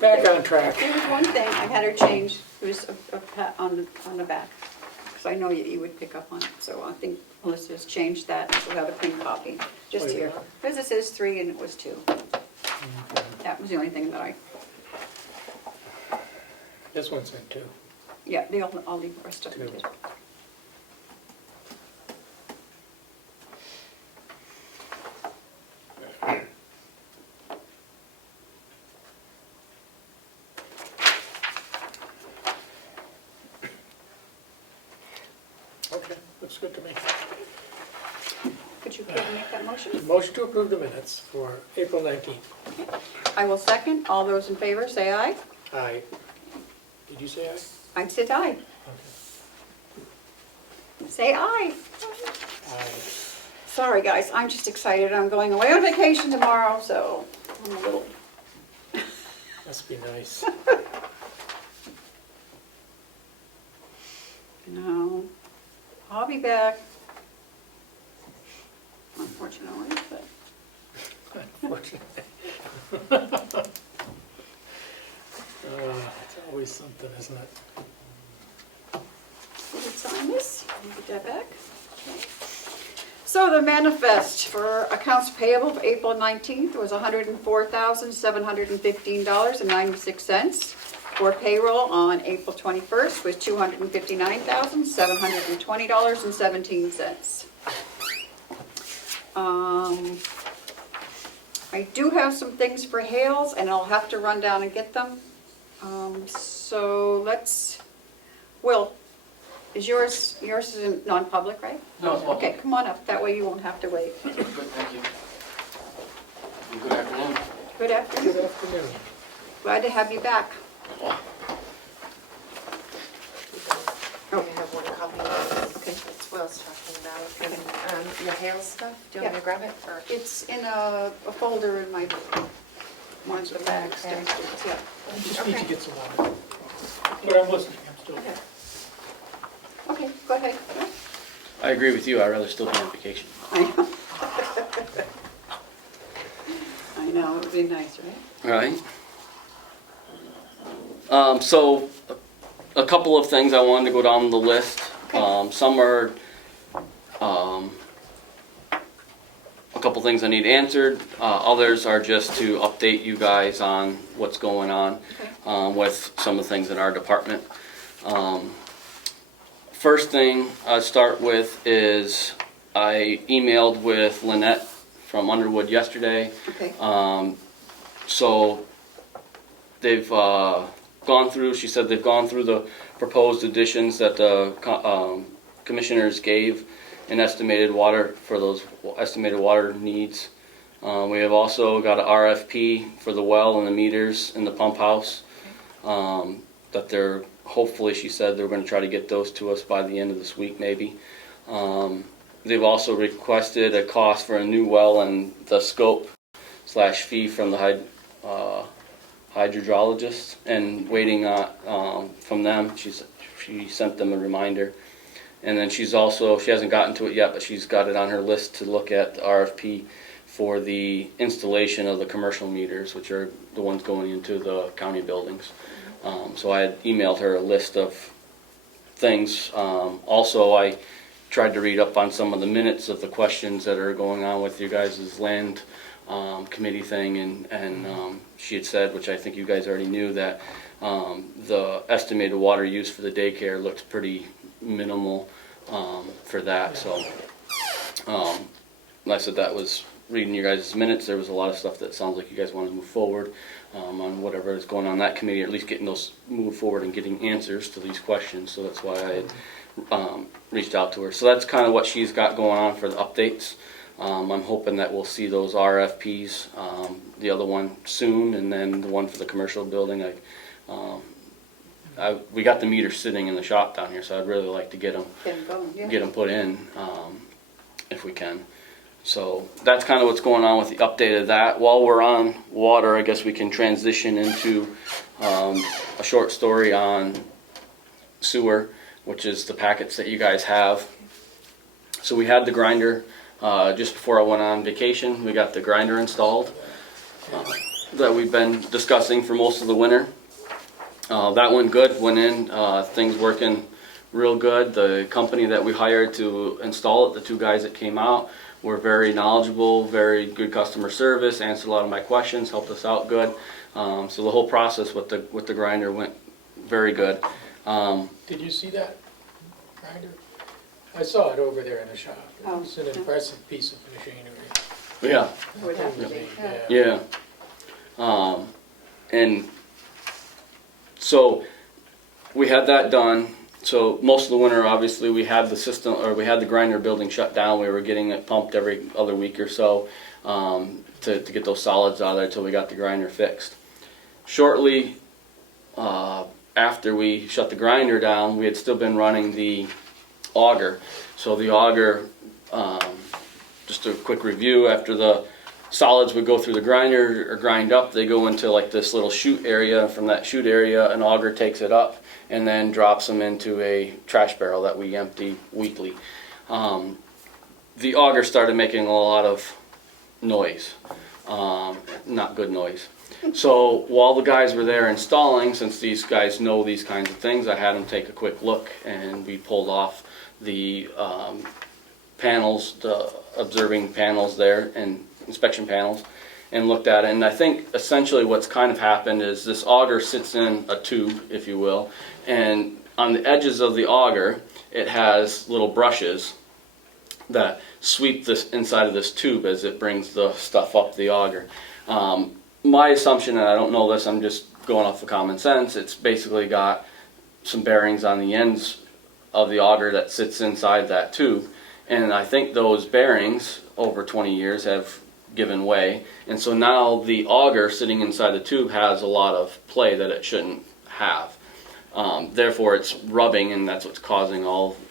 Back on track. There was one thing I had her change, it was a pat on the back, because I know you would pick up on it, so I think Melissa's changed that, so we'll have a clean copy, just Wait, here. what? Because it says 3 and it was 2. That was the only thing that This one said 2. yeah, I'll leave the rest of it. 2. Okay, looks good to me. Could you please make that motion? Motion to approve the minutes for April 19th. I will second. All those in favor, say aye. Aye. Did you say aye? I said aye. Okay. Say aye. Aye. Sorry, guys, I'm just excited. I'm going away on vacation tomorrow, so I'm a little, Must be nice. no. I'll be back something, isn't it? Did you sign this? Get that back. Okay. So the manifest for accounts payable of April 19th was $104,715.96. For payroll on April 21st was $259,720.17. I do have some things for Hales, and I'll have to run down and get them. So let's, Will, is yours is non-public, right? No, it's Okay, come on up, that way you won't have to wait. Good, thank you. And good afternoon. Good afternoon, Good afternoon. glad to have you back. I have one copy of what Will's talking about, and your Hale stuff, do you want me to grab it, or? It's in a folder in my, one of the bags downstairs, yeah. I just need to Okay. get some water. But I'm listening, I'm still. Okay. Okay, go ahead. Yeah. I agree with you, I'd rather still be on vacation. I know. I know, it would be nice, right? Right. So, a couple of things I wanted to go down the list. Some are, a couple things I need answered. Others are just to update you guys on what's going on with some of the things in our department. First thing I'll start with is I emailed with Lynette from Underwood yesterday. Okay. So they've gone through, she said they've gone through the proposed additions that the commissioners gave in estimated water for those estimated water needs. We have also got an RFP for the well and the meters in the pump house that they're, hopefully she said they're going to try to get those to us by the end of this week maybe. They've also requested a cost for a new well and the scope / fee from the hydrologist, and waiting from them. She sent them a reminder. And then she hasn't gotten to it yet, but she's got it on her list to look at the RFP for the installation of the commercial meters, which are the ones going into the county buildings. So I had emailed her a list of things. Also, I tried to read up on some of the minutes of the questions that are going on with you guys' land committee thing, and she had said, which I think you guys already knew, that the estimated water use for the daycare looks pretty minimal for that. So like I said, that was reading your guys' minutes. There was a lot of stuff that sounds like you guys want to move forward on whatever is going on in that committee, or at least getting those moved forward and getting answers to these questions. So that's why I had reached out to her. So that's kind of what she's got going on for the updates. I'm hoping that we'll see those RFPs, the other one soon, and then the one for the commercial building. We got the meter sitting in the shop down here, so I'd really like to get them Going, yeah. get them put in if we can. So that's kind of what's going on with the update of that. While we're on water, I guess we can transition into a short story on sewer, which is the packets that you guys have. So we had the grinder just before I went on vacation. We got the grinder installed that we've been discussing for most of the winter. That went good, went in, things working real good. The company that we hired to install it, the two guys that came out, were very knowledgeable, very good customer service, answered a lot of my questions, helped us out good. So the whole process with the grinder went very good. Did you see that grinder? I saw it over there in the shop. It's an impressive piece of machinery. Yeah. Would have to be, Yeah. And so we had that done. So most of the winter, obviously, we had the system, or we had the grinder building shut down. We were getting it pumped every other week or so to get those solids out of there until we got the grinder fixed. Shortly after we shut the grinder down, we had still been running the auger. So the auger, just a quick review, after the solids would go through the grinder or grind up, they go into like this little chute area. From that chute area, an auger takes it up and then drops them into a trash barrel that we empty weekly. The auger started making a lot of noise. not good noise. So while the guys were there installing, since these guys know these kinds of things, I had them take a quick look, and we pulled off the panels, the observing panels there, and inspection panels, and looked at it. And I think essentially what's kind of happened is this auger sits in a tube, if you will, and on the edges of the auger it has little brushes that sweep this inside of this tube as it brings the stuff up the auger. My assumption, and I don't know this, I'm just going off of common sense, it's basically got some bearings on the ends of the auger that sits inside that tube, and I think those bearings over 20 years have given way, and so now the auger sitting inside the tube has a lot of play that it shouldn't have. Therefore it's rubbing, and that's what's causing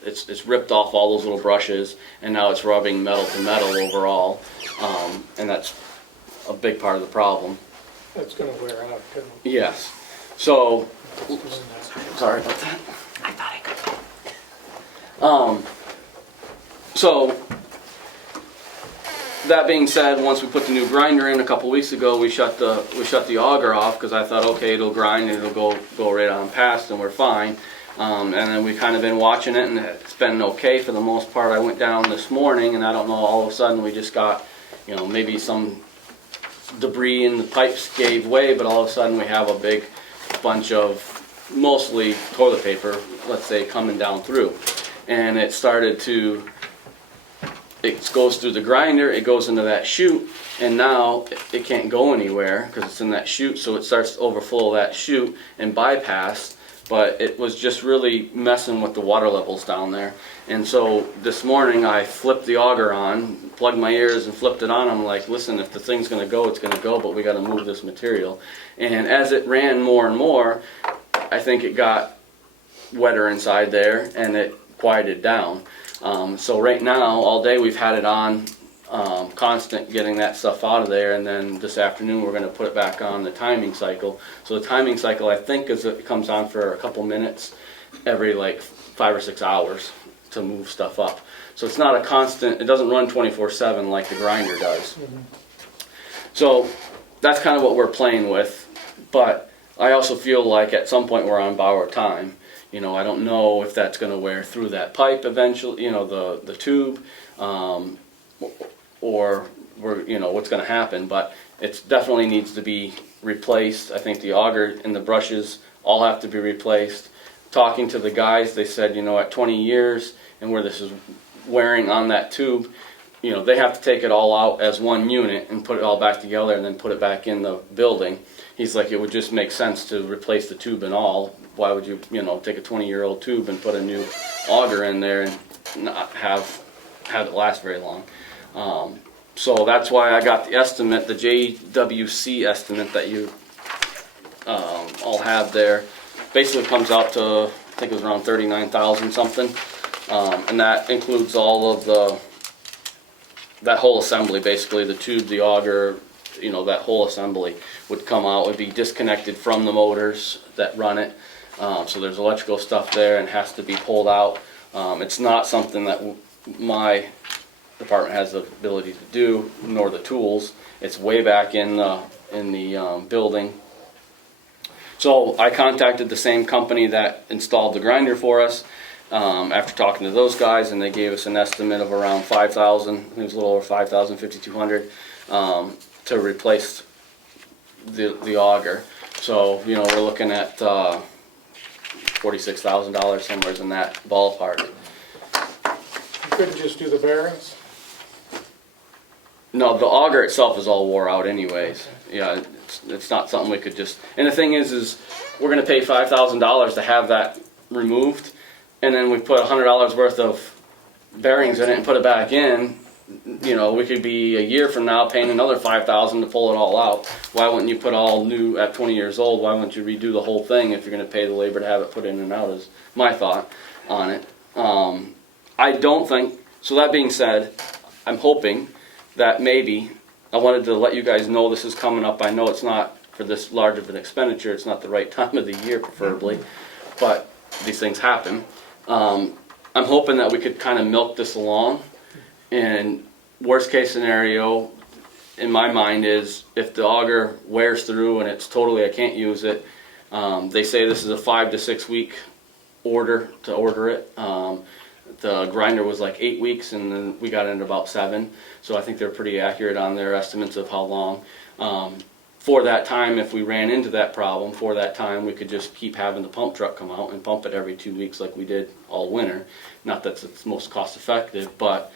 it's ripped off all those little brushes, and now it's rubbing metal to metal overall, and that's a big part of the problem. That's gonna wear out too. Yes. So, Doing that. sorry about that. I thought I could. So, that being said, once we put the new grinder in a couple weeks ago, we shut the auger off because I thought, okay, it'll grind and it'll go right on past and we're fine. And then we kind of been watching it, and it's been okay for the most part. I went down this morning, and I don't know, all of a sudden we just got, maybe some debris in the pipes gave way, but all of a sudden we have a big bunch of mostly toilet paper, let's say, coming down through. And it started to, it goes through the grinder, it goes into that chute, and now it can't go anywhere because it's in that chute, so it starts to overflow that chute and bypass, but it was just really messing with the water levels down there. And so this morning I flipped the auger on, plugged my ears and flipped it on. I'm like, listen, if the thing's gonna go, it's gonna go, but we gotta move this material. And as it ran more and more, I think it got wetter inside there and it quieted down. So right now, all day we've had it on constant, getting that stuff out of there, and then this afternoon we're going to put it back on the timing cycle. So the timing cycle, I think, is it comes on for a couple minutes every like 5 or 6 hours to move stuff up. So it's not a constant, it doesn't run 24/7 like the grinder does. So that's kind of what we're playing with, but I also feel like at some point we're on borrowed time. I don't know if that's going to wear through that pipe eventually, the tube, or what's going to happen, but it definitely needs to be replaced. I think the auger and the brushes all have to be replaced. Talking to the guys, they said, at 20 years and where this is wearing on that tube, they have to take it all out as one unit and put it all back together and then put it back in the building. He's like, it would just make sense to replace the tube and all. Why would you, take a 20-year-old tube and put a new auger in there and not have it last very long? So that's why I got the estimate, the JWC estimate that you all have there. Basically comes out to, I think it was around 39,000 something, and that includes all of that whole assembly, basically the tube, the auger, that whole assembly would come out, would be disconnected from the motors that run it. So there's electrical stuff there and has to be pulled out. It's not something that my department has the ability to do, nor the tools. It's way back in the building. So I contacted the same company that installed the grinder for us after talking to those guys, and they gave us an estimate of around 5,000. I think it was a little over 5,000, 5,200 to replace the auger. So we're looking at $46,000, somewhere in that ballpark. You couldn't just do the bearings? No, the auger itself is all wore out anyways. Yeah, it's not something we could just, and the thing is we're gonna pay $5,000 to have that removed, and then we put $100 worth of bearings in it and put it back in. We could be a year from now paying another $5,000 to pull it all out. Why wouldn't you put all new at 20 years old? Why wouldn't you redo the whole thing if you're gonna pay the labor to have it put in and out, is my thought on it. I don't think, so that being said, I'm hoping that maybe, I wanted to let you guys know this is coming up. I know it's not for this large of an expenditure, it's not the right time of the year preferably, but these things happen. I'm hoping that we could kind of milk this along, and worst case scenario, in my mind is if the auger wears through and it's totally, I can't use it, they say this is a 5 to 6 week order to order it. The grinder was like 8 weeks, and then we got it in about 7. So I think they're pretty accurate on their estimates of how long. For that time, if we ran into that problem, for that time, we could just keep having the pump truck come out and pump it every 2 weeks like we did all winter. Not that it's most cost effective, but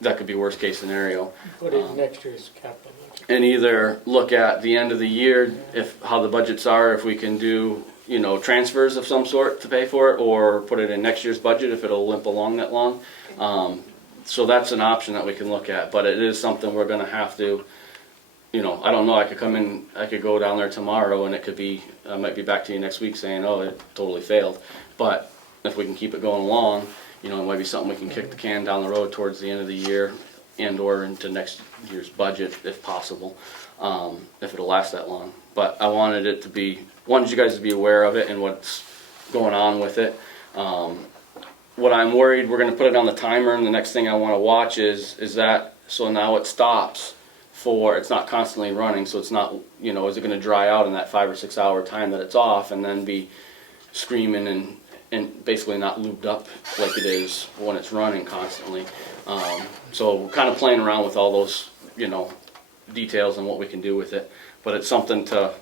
that could be worst case scenario. What is next year's capital budget? And either look at the end of the year, if how the budgets are, if we can do, you know, transfers of some sort to pay for it, or put it in next year's budget if it'll limp along that long. So that's an option that we can look at, but it is something we're gonna have to, you know, I don't know, I could come in, I could go down there tomorrow and it could be, I might be back to you next week saying, oh, it totally failed. But if we can keep it going along, you know, it might be something we can kick the can down the road towards the end of the year and or into next year's budget if possible, if it'll last that long. But I wanted it to be, wanted you guys to be aware of it and what's going on with it. What I'm worried, we're gonna put it on the timer, and the next thing I wanna watch is that, so now it stops for, it's not constantly running, so it's not, you know, is it gonna dry out in that 5 or 6 hour time that it's off and then be screaming and basically not lubed up like it is when it's running constantly. So we're kind of playing around with all those, you know, details and what we can do with it, but it's something to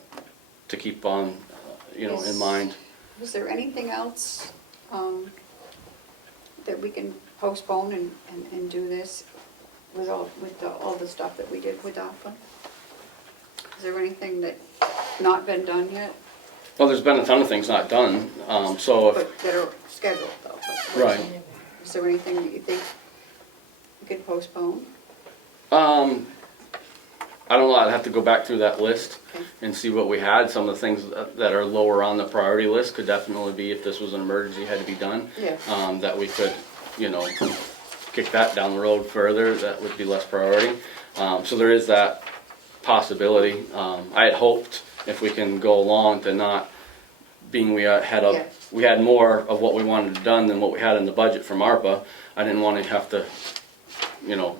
keep on, you know, in mind. Is there anything else that we can postpone and do this with all the stuff that we did with ARPA? Is there anything that not been done yet? Well, there's been a ton of things not done, so if, But that are scheduled though. right. Is there anything that you think we could postpone? I don't know, I'd have to go back through that list Okay. and see what we had. Some of the things that are lower on the priority list could definitely be, if this was an emergency, had to be done. Yeah. That we could, you know, kick that down the road further, that would be less priority. So there is that possibility. I had hoped if we can go along to not being we had more of what we wanted done than what we had in the budget from ARPA. I didn't want to have to, you know,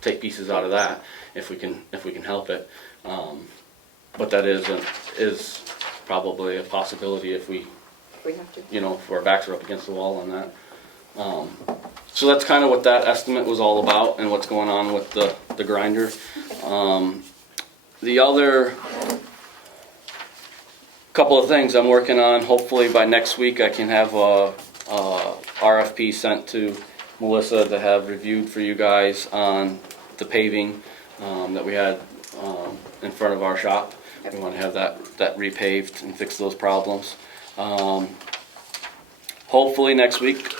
take pieces out of that if we can help it. But that is probably a possibility if we have to. you know, if our backs are up against the wall on that. So that's kind of what that estimate was all about and what's going on with the grinder. The other couple of things I'm working on, hopefully by next week I can have a RFP sent to Melissa to have reviewed for you guys on the paving that we had in front of our shop. We want to have that repaved and fix those problems. Hopefully next week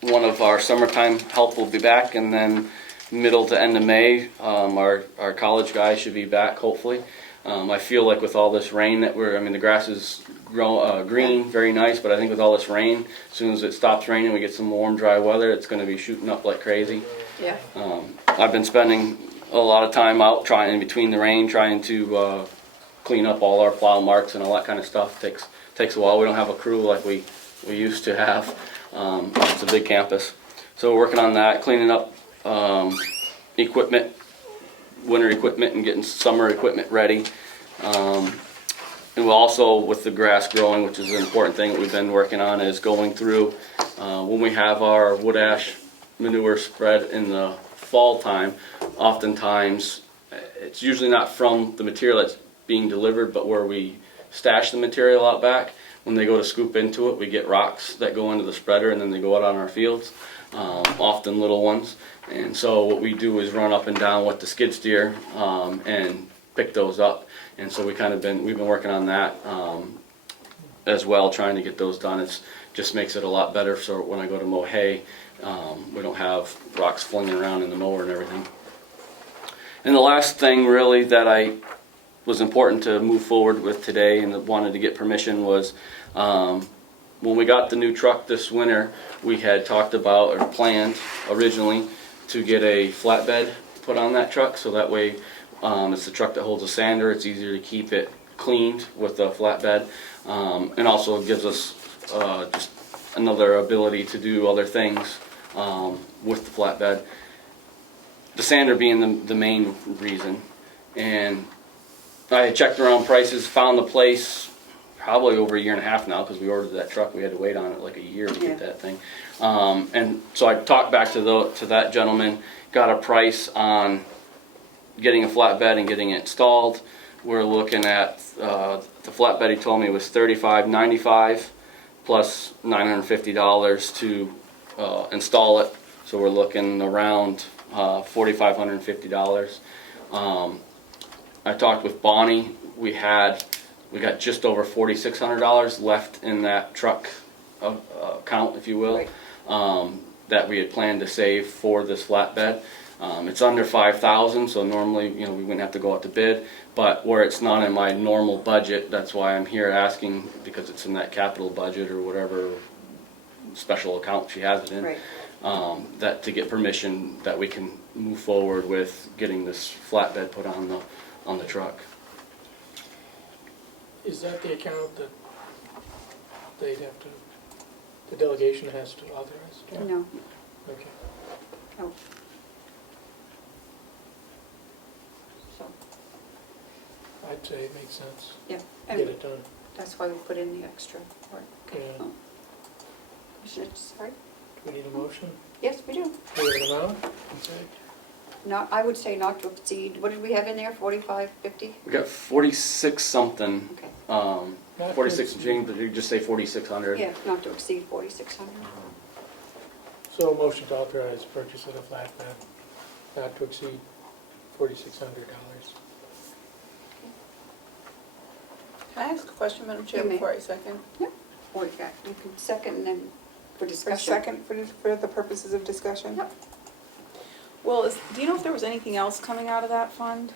one of our summertime help will be back, and then middle to end of May our college guys should be back hopefully. I feel like with all this rain that the grass is green, very nice, but I think with all this rain, as soon as it stops raining, we get some warm, dry weather, it's going to be shooting up like crazy. Yeah. I've been spending a lot of time out trying, in between the rain, trying to clean up all our plow marks and all that kind of stuff. Takes a while. We don't have a crew like we used to have. It's a big campus. So we're working on that, cleaning up equipment, winter equipment, and getting summer equipment ready. And we'll also, with the grass growing, which is an important thing that we've been working on, is going through when we have our wood ash manure spread in the fall time. Oftentimes it's usually not from the material that's being delivered, but where we stash the material out back. When they go to scoop into it, we get rocks that go into the spreader and then they go out on our fields, often little ones. And so what we do is run up and down with the skid steer and pick those up. And so we've been working on that as well, trying to get those done. It just makes it a lot better, so when I go to mow hay, we don't have rocks flinging around in the mower and everything. And the last thing really that I was important to move forward with today and wanted to get permission was when we got the new truck this winter, we had talked about or planned originally to get a flatbed put on that truck, so that way it's the truck that holds a sander. It's easier to keep it cleaned with a flatbed, and also gives us just another ability to do other things with the flatbed. the sander being the main reason. And I had checked around prices, found the place probably over a year and a half now, because we ordered that truck. We had to wait on it like a year to Yeah. get that thing. And so I talked back to that gentleman, got a price on getting a flatbed and getting it installed. We're looking at, the flatbed he told me was $35.95 plus $950 to install it. So we're looking around $4,550. I talked with Bonnie. We got just over $4,600 left in that truck account, if you will, that we had planned to save for this flatbed. It's under $5,000, so normally, we wouldn't have to go out to bid. But where it's not in my normal budget, that's why I'm here asking, because it's in that capital budget or whatever special account she has it in. Right. That to get permission that we can move forward with getting this flatbed put on the truck. Is that the account that they'd have to, the delegation has to authorize? No, Okay. no. So, I'd say it makes sense. yeah, Get and it done. that's why we put in the extra work. Yeah. Commissioner, sorry? Do we need a motion? Yes, we do. Do we have an amount? Okay. Not, I would say not to exceed, what did we have in there, 45, 50? We got 46 something, Okay, Not 46 to and change, but you just say 4,600. yeah, not to exceed 4,600. So a motion to authorize purchase of the flatbed, not to exceed $4,600. Can I ask a question, Madam Chair, You may. before I second? Or you can second and then for For a discussion. second, for the purposes of discussion? Yep. Well, do you know if there was anything else coming out of that fund?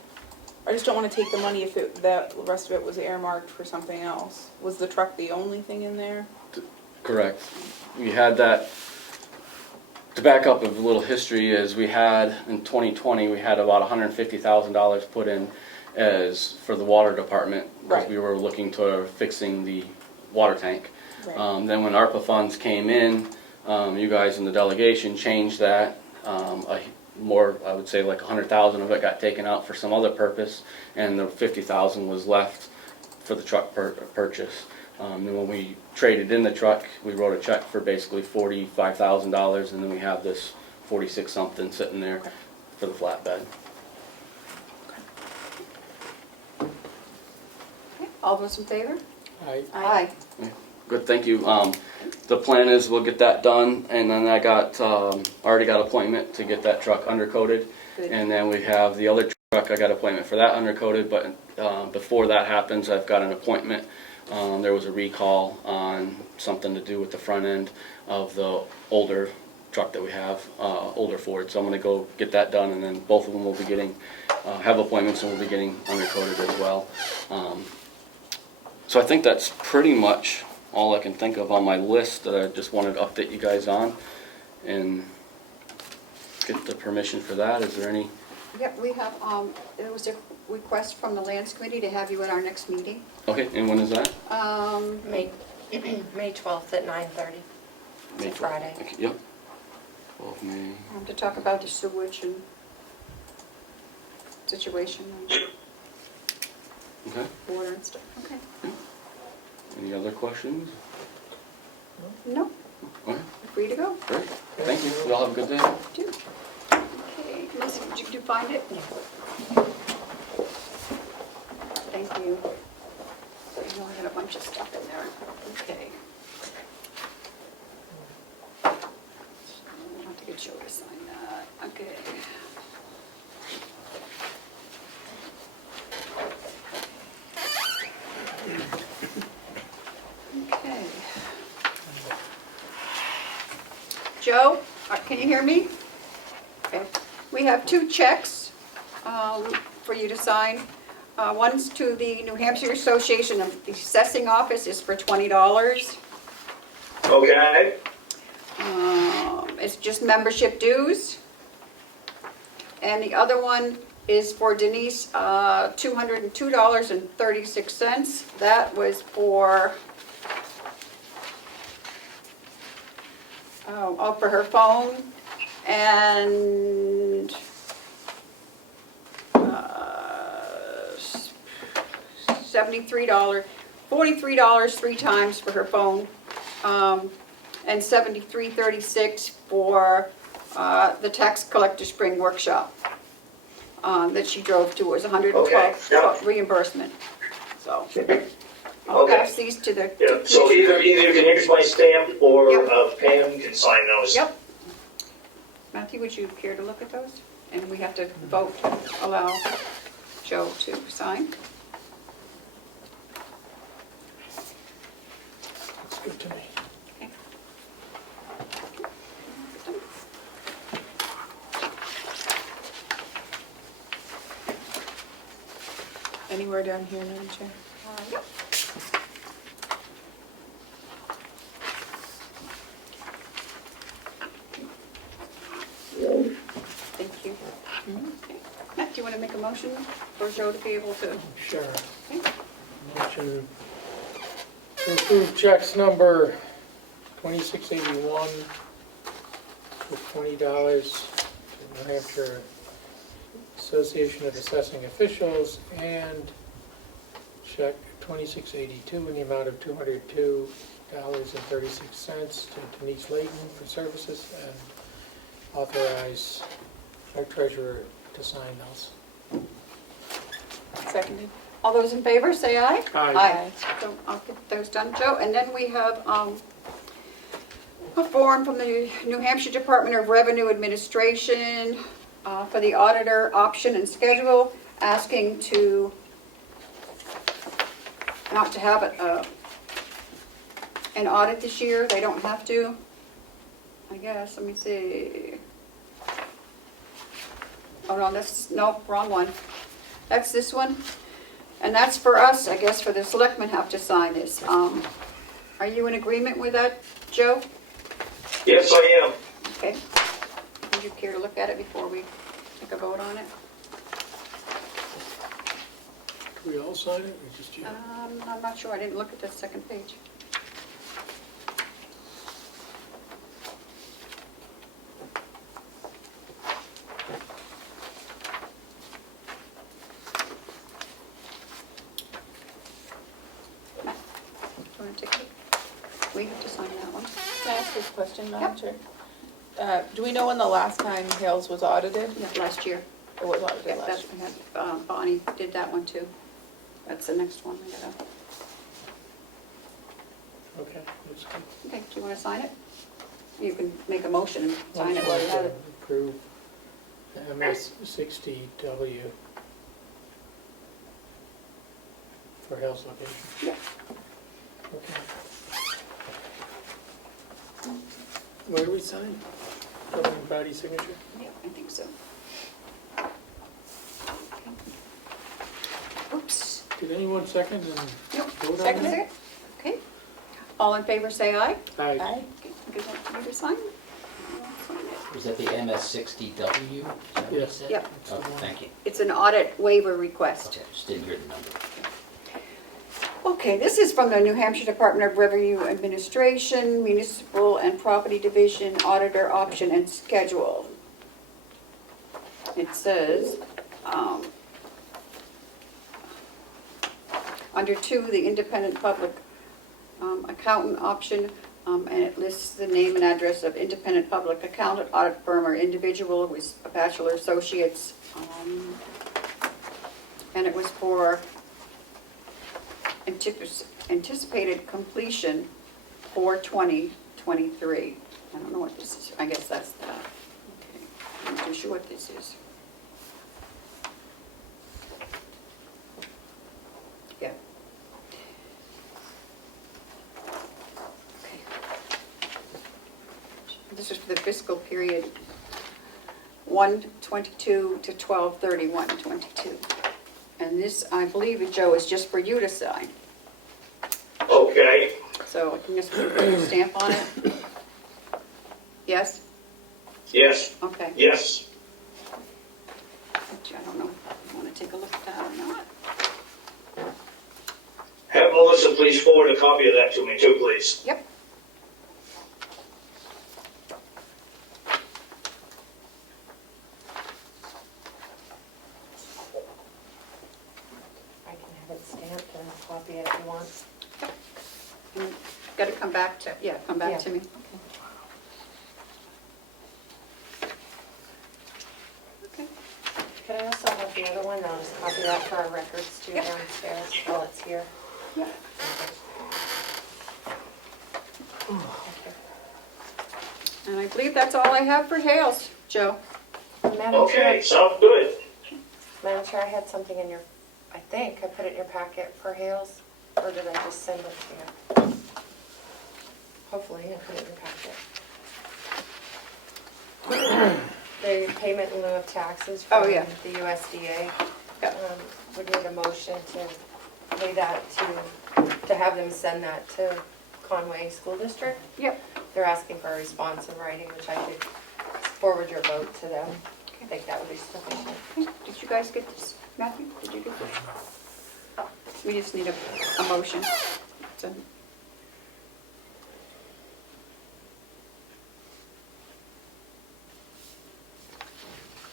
I just don't want to take the money if the rest of it was earmarked for something else. Was the truck the only thing in there? Correct. We had that, to back up a little history, is we had, in 2020, we had about $150,000 put in as, for the water department, because Right. we were looking to fixing the water tank. Right. Then when ARPA funds came in, you guys in the delegation changed that. More, I would say like 100,000 of it got taken out for some other purpose, and the 50,000 was left for the truck purchase. And when we traded in the truck, we wrote a check for basically $45,000, and then we have this 46 something sitting there Okay. for the flatbed. Okay, all those in favor? Aye. Good, thank you. The plan is we'll get that done, and then I got, already got appointment to get that truck undercoated. Good. And then we have the other truck, I got appointment for that undercoated, but before that happens, I've got an appointment. There was a recall on something to do with the front end of the older truck that we have, older Ford. So I'm gonna go get that done, and then both of them will be getting, have appointments, and we'll be getting undercoated as well. So I think that's pretty much all I can think of on my list that I just wanted to update you guys on and get the permission for that. Is there any? Yep, we have, there was a request from the Lands Committee to have you at our next meeting. Okay, and when is that? May 12th at 9:30. It's May a 12th. Friday. Okay, yep. 12 May. To talk about the sewage and situation and Okay. water and stuff. Okay. Any other questions? No, Okay, free to go. great. Thank you. You all have a good day. Do. Okay, Melissa, did you find it? Yeah. Thank you. I know I had a bunch of stuff in there. Okay. I'll have to get Joe to sign that. Okay. Okay. Joe, can you hear me? Okay. We have two checks for you to sign. One's to the New Hampshire Association of the Assessing Office is for $20. Okay. It's just membership dues. And the other one is for Denise, $202.36. That was for, for her phone. And $43 three times for her phone, and $73.36 for the tax collector spring workshop that she drove to. It was Okay, $112 yeah. reimbursement. So I'll Okay. pass these to the. Yeah, so either you can use my stamp or Yep. Pam can sign those. Yep. Matthew, would you care to look at those? And we have to vote to allow Joe to sign. It's good to me. Okay. Anywhere down here, Madam Chair? Yep. Thank you. Okay. Matt, do you want to make a motion for Joe to be able to? Sure. Okay. Motion to approve checks number 2681 for $20 to New Hampshire Association of Assessing Officials, and check 2682 in the amount of $202.36 to Denise Layton for services, and authorize our treasurer to sign those. Seconded. All those in favor, say aye. Aye. So I'll get those done, Joe. And then we have a form from the New Hampshire Department of Revenue Administration for the auditor option and schedule, asking to not to have an audit this year. They don't have to, I guess. Let me see. Oh, no, no, wrong one. That's this one. And that's for us, I guess, for the selectmen have to sign this. Are you in agreement with that, Joe? Yes, I am. Okay. Would you care to look at it before we take a vote on it? Do we all sign it, or just you? I'm not sure. I didn't look at the second page. Matt, do you want to take it? We have to sign that one. Can I ask this question, Madam Yep. Chair? Do we know when the last time Hales was audited? Yeah, last year. It was audited Yeah, last that's, year. we had, Bonnie did that one too. That's the next one we gotta. Okay, that's good. Okay, do you want to sign it? You can make a motion and sign it while you have it. Approve the MS-60W for Hell's location. Yeah. Okay. Where do we sign? Governing body signature? Yeah, I think so. Oops. Did anyone second and Nope, vote on second that? it? Okay. All in favor, say aye. Aye. Aye. Okay, good one for you to sign. I'll sign it. Was that the MS-60W? Is that what you Yes. said? Yep. Oh, thank you. It's an audit waiver request. Okay, just didn't hear the number. Okay, this is from the New Hampshire Department of Revenue Administration, Municipal and Property Division, Auditor Option and Schedule. It says, under 2, the independent public accountant option, and it lists the name and address of independent public accountant, audit firm, or individual with a bachelor associates. And it was for anticipated completion for 2023. I don't know what this is. I guess that's that. Okay. I'm not too sure what this is. Yeah. Okay. This is for the fiscal period 1/22 to 12/31/22. And this, I believe, Joe, is just for you to sign. Okay. So I can just put a stamp on it? Yes? Yes. Okay. Yes. I don't know if you want to take a look at that or not. Have Melissa please forward a copy of that to me too, please. Yep. I can have it stamped and come back to, come back Yeah. to me. Okay. Could I also have the other one? I'll just copy that for our records too Yeah. downstairs while it's here. Yeah. And I believe that's all I have for Hales, Joe. Madam Okay, Chair, sounds good. Madam Chair, I had something in your, I think I put it in your packet for Hales, or did I just send it to you? Hopefully, I put it in your packet. The payment in lieu of taxes Oh, from yeah. the USDA. Yeah. Would need a motion to pay that to have them send that to Conway School District. Yep. They're asking for a response in writing, which I could forward your vote to them. I think that would be sufficient. Okay. Did you guys get this? Matthew, did you get this? We just need a motion. So,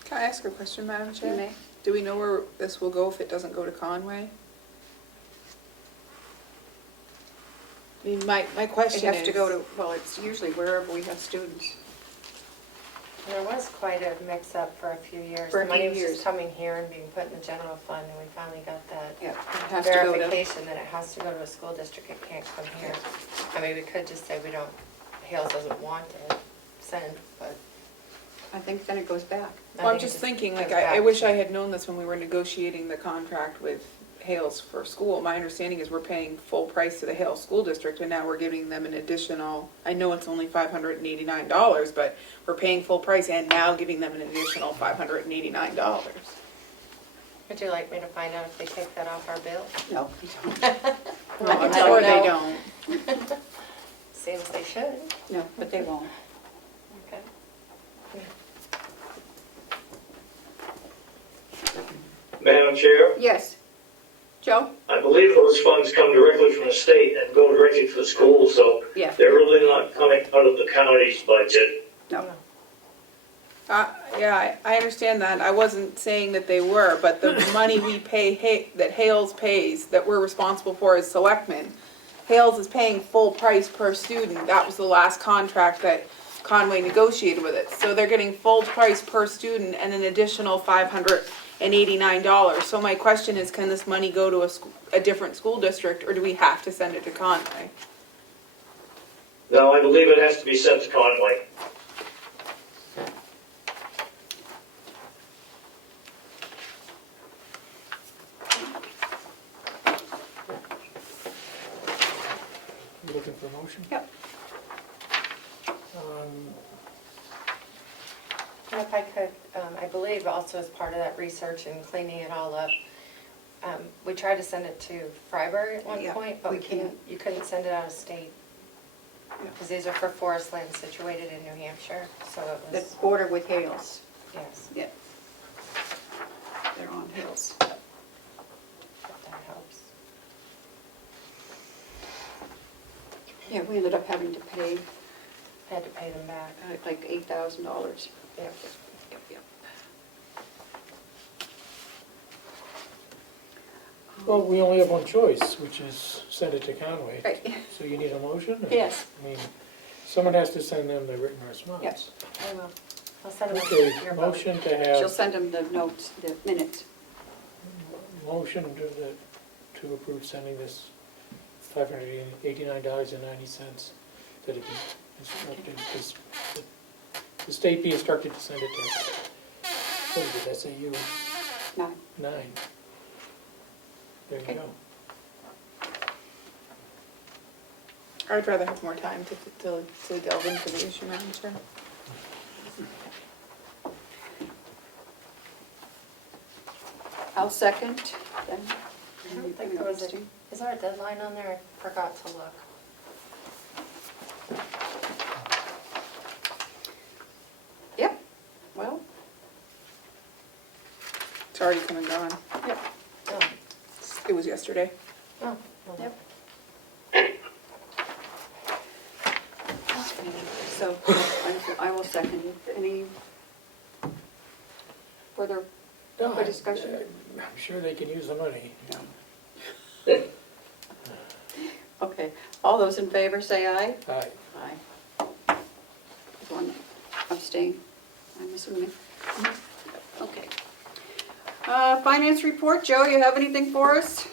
Can I ask a question, Madam Chair? You may. Do we know where this will go if it doesn't go to Conway? I mean, my It question is. has to go to, well, it's usually wherever we have students. There was quite a mix-up for a few years. For a The money few was years. just coming here and being put in the general fund, and we finally got that Yeah, it has to go to, verification that it has to go to a school district, it can't come here. I mean, we could just say we don't, Hales doesn't want it sent, but. I think then it goes back. I Well, I'm think it just thinking, goes like, I back wish to- I had known this when we were negotiating the contract with Hales for school. My understanding is we're paying full price to the Hales School District, and now we're giving them an additional, I know it's only $589, but we're paying full price and now giving them an additional $589. Would you like me to find out if they take that off our bill? No, we don't. Well, I'm I don't sure they know. don't. Seems they should. No, but they won't. Okay. Madam Chair, Yes. Joe? I believe those funds come directly from the state and go directly to the schools, so Yeah. they're really not coming out of the county's budget. No. Yeah, I understand that. I wasn't saying that they were, but the money we pay, that Hales pays, that we're responsible for as selectmen, Hales is paying full price per student. That was the last contract that Conway negotiated with it. So they're getting full price per student and an additional $589. So my question is, can this money go to a different school district, or do we have to send it to Conway? No, I believe it has to be sent to Conway. You looking for a motion? Yep. And if I could, I believe also as part of that research and cleaning it all up, we tried to send it to Freiburg at one Yeah, point, but we we couldn't, you couldn't send it out of state. Because these are for forest land situated in New Hampshire, so it The was, border with Hales. yes, Yeah. They're on Hales. if that helps. Yeah, we ended up having to pay Had to pay them back. like $8,000. Yep. Yep, yep. Well, we only have one choice, which is send it to Conway. Right. So you need a motion? or- Yes. I mean, someone has to send them the written response. Yes. I will. I'll send them Okay, your vote. motion to She'll have, send them the notes, the minutes. motion to approve sending this $589.90 that it be instructed, the state be instructed to send it to, what is it, SAU No. 9. There you Okay. go. I'd rather have more time to delve into the issue, Madam Chair. I'll second, then. I don't think there was a, is there a deadline on there? I forgot to look. Yep, well, It's already come and gone. yep, Oh, It was yesterday. oh, well, yep. So, I will second it. Any further No, For discussion? I'm sure they can use the money. Okay, All those in favor say aye. Aye. Aye. One abstain, I'm assuming. Okay. Finance report, Joe, you have anything for us?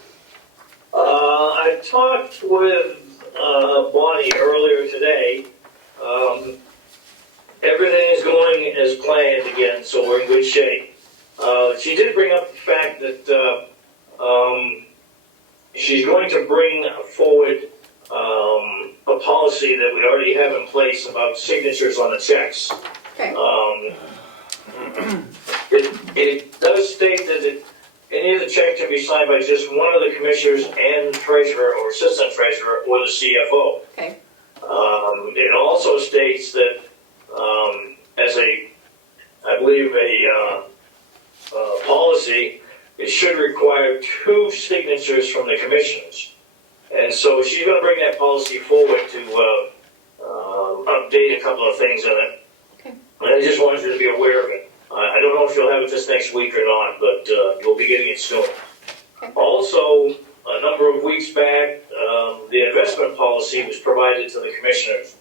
I talked with Bonnie earlier today. Everything is going as planned again, so we're in good shape. She did bring up the fact that she's going to bring forward a policy that we already have in place about signatures on the checks. Okay. It does state that any of the checks can be signed by just one of the commissioners and the treasurer or assistant treasurer or the CFO. Okay. It also states that as I believe a policy, it should require 2 signatures from the commissioners. And so she's going to bring that policy forward to update a couple of things in it. Okay. And I just wanted you to be aware of it. I don't know if you'll have it this next week or not, but you'll be getting it soon. Okay. Also, a number of weeks back, the investment policy was provided to the commissioners.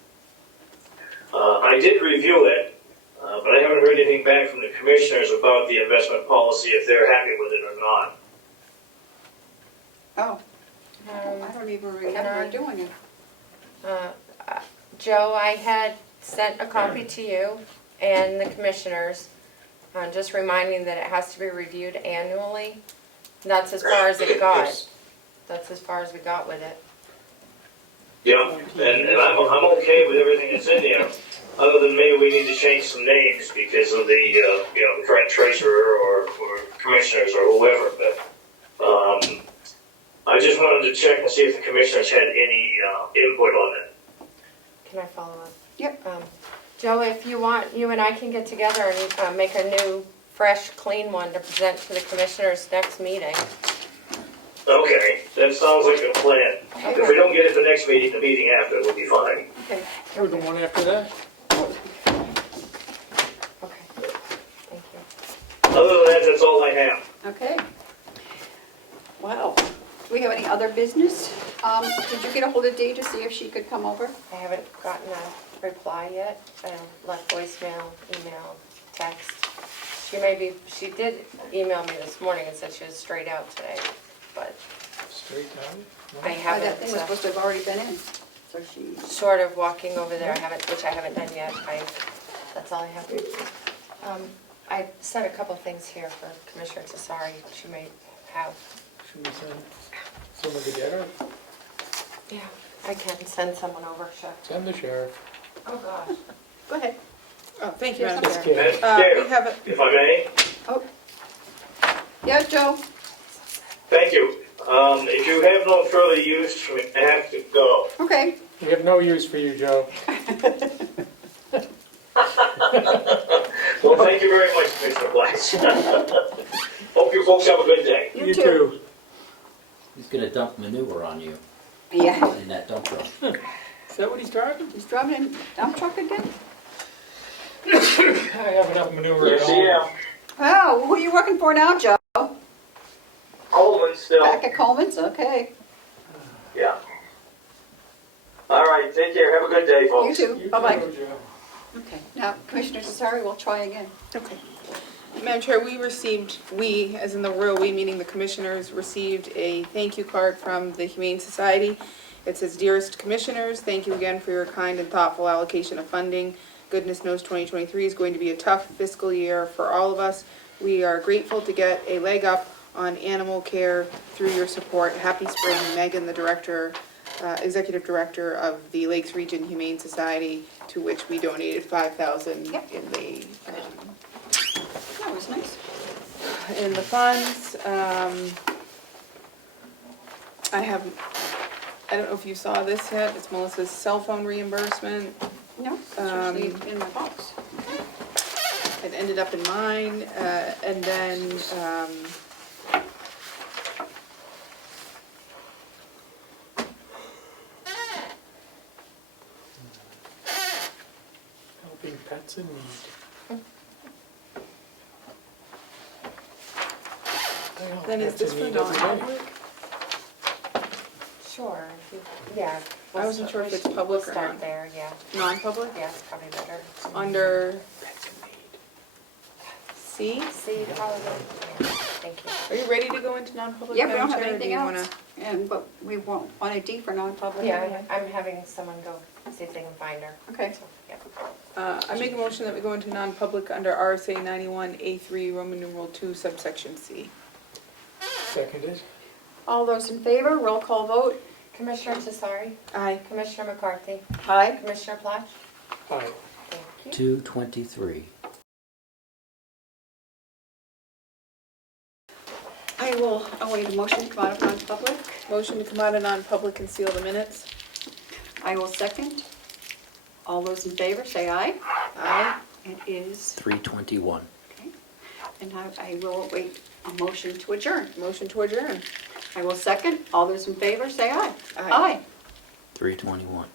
I did review it, but I haven't heard anything back from the commissioners about the investment policy, if they're happy with it or not. Oh, I don't even remember doing it. Joe, I had sent a copy to you and the commissioners, just reminding that it has to be reviewed annually. That's as far as it got. That's as far as we got with it. Yeah, and I'm okay with everything that's in there, other than maybe we need to change some names because of the the current treasurer or commissioners or whoever. But I just wanted to check and see if the commissioners had any input on it. Can I follow up? Yep. Joe, if you want, you and I can get together and make a new, fresh, clean one to present to the commissioners next meeting. Okay, that sounds like a plan. If we don't get it the next meeting, the meeting after will be fine. Okay. Or the one after that? Okay, thank you. Other than that, that's all I have. Okay. Wow. Do we have any other business? Did you get a hold of Dee to see if she could come over? I haven't gotten a reply yet. I left voicemail, email, text. She did email me this morning and said she was straight out today, but Straight down? I That haven't, thing was supposed to have already been in, so she, sort of walking over there, which I haven't done yet. That's all I have. I sent a couple things here for Commissioner Tassari, she may have. Should we send someone to get her? Yeah, I can send someone over, sure. Send the sheriff. Oh, gosh. go ahead. Oh, thank you, Yes, Madam I'm Chair. Madam We Chair, have a, if I may, Oh. Yeah, Joe? thank you. If you have no further use for me, I have to go. Okay. We have no use for you, Joe. Well, thank you very much, Mr. Blythe. Hope you folks have a good day. You too. He's gonna dump manure on you Yeah. in that dump truck. Is that what he's driving? He's driving a dump truck again? I have enough manure at Yes, home. yeah. Oh, who are you working for now, Joe? Coleman still. Back at Coleman's? Okay. Yeah. All right, take care. Have a good day, You folks. too. You Bye-bye. too, Joe. Okay. Now, Commissioner Cesari, we'll try again. okay. Madam Chair, we, as in the royal we, meaning the commissioners, received a thank you card from the Humane Society. It says, "Dearest Commissioners, thank you again for your kind and thoughtful allocation of funding. Goodness knows 2023 is going to be a tough fiscal year for all of us. We are grateful to get a leg up on animal care through your support. Happy spring, Megan, the director, executive director of the Lakes Region Humane Society, to which we donated $5,000 Yep. in the That was nice. in the funds. I don't know if you saw this yet, it's Melissa's cell phone reimbursement. No, it's usually in my box. It ended up in mine, and then, Helping pets in need. I help then is pets in this for need every day. non-public? Sure, yeah. I wasn't sure if it's public We'll or start not. there, yeah. Non-public? Yeah, it's probably better. Under C? C, probably, yeah, thank you. Are you ready to go into non-public? Yeah, we don't Madam have Chair, or anything do you else, and, but we won't want a D for non-public. Yeah, I'm having someone go see if they can find her. Okay. So, yeah. I make a motion that we go into non-public under RSA 91A3, Roman numeral 2, subsection C. Seconded. All those in favor, roll call vote. Commissioner Tesari, Aye. Commissioner McCarthy, Aye. Commissioner Plash, Aye. thank you. 2:23. I will await a motion to come out of non-public. Motion to come out of non-public and seal the minutes. I will second. All those in favor, say aye. Aye. It is, 3:21. okay. And I will await a motion to adjourn. Motion to adjourn. I will second. All those in favor, say aye. Aye. 3:21.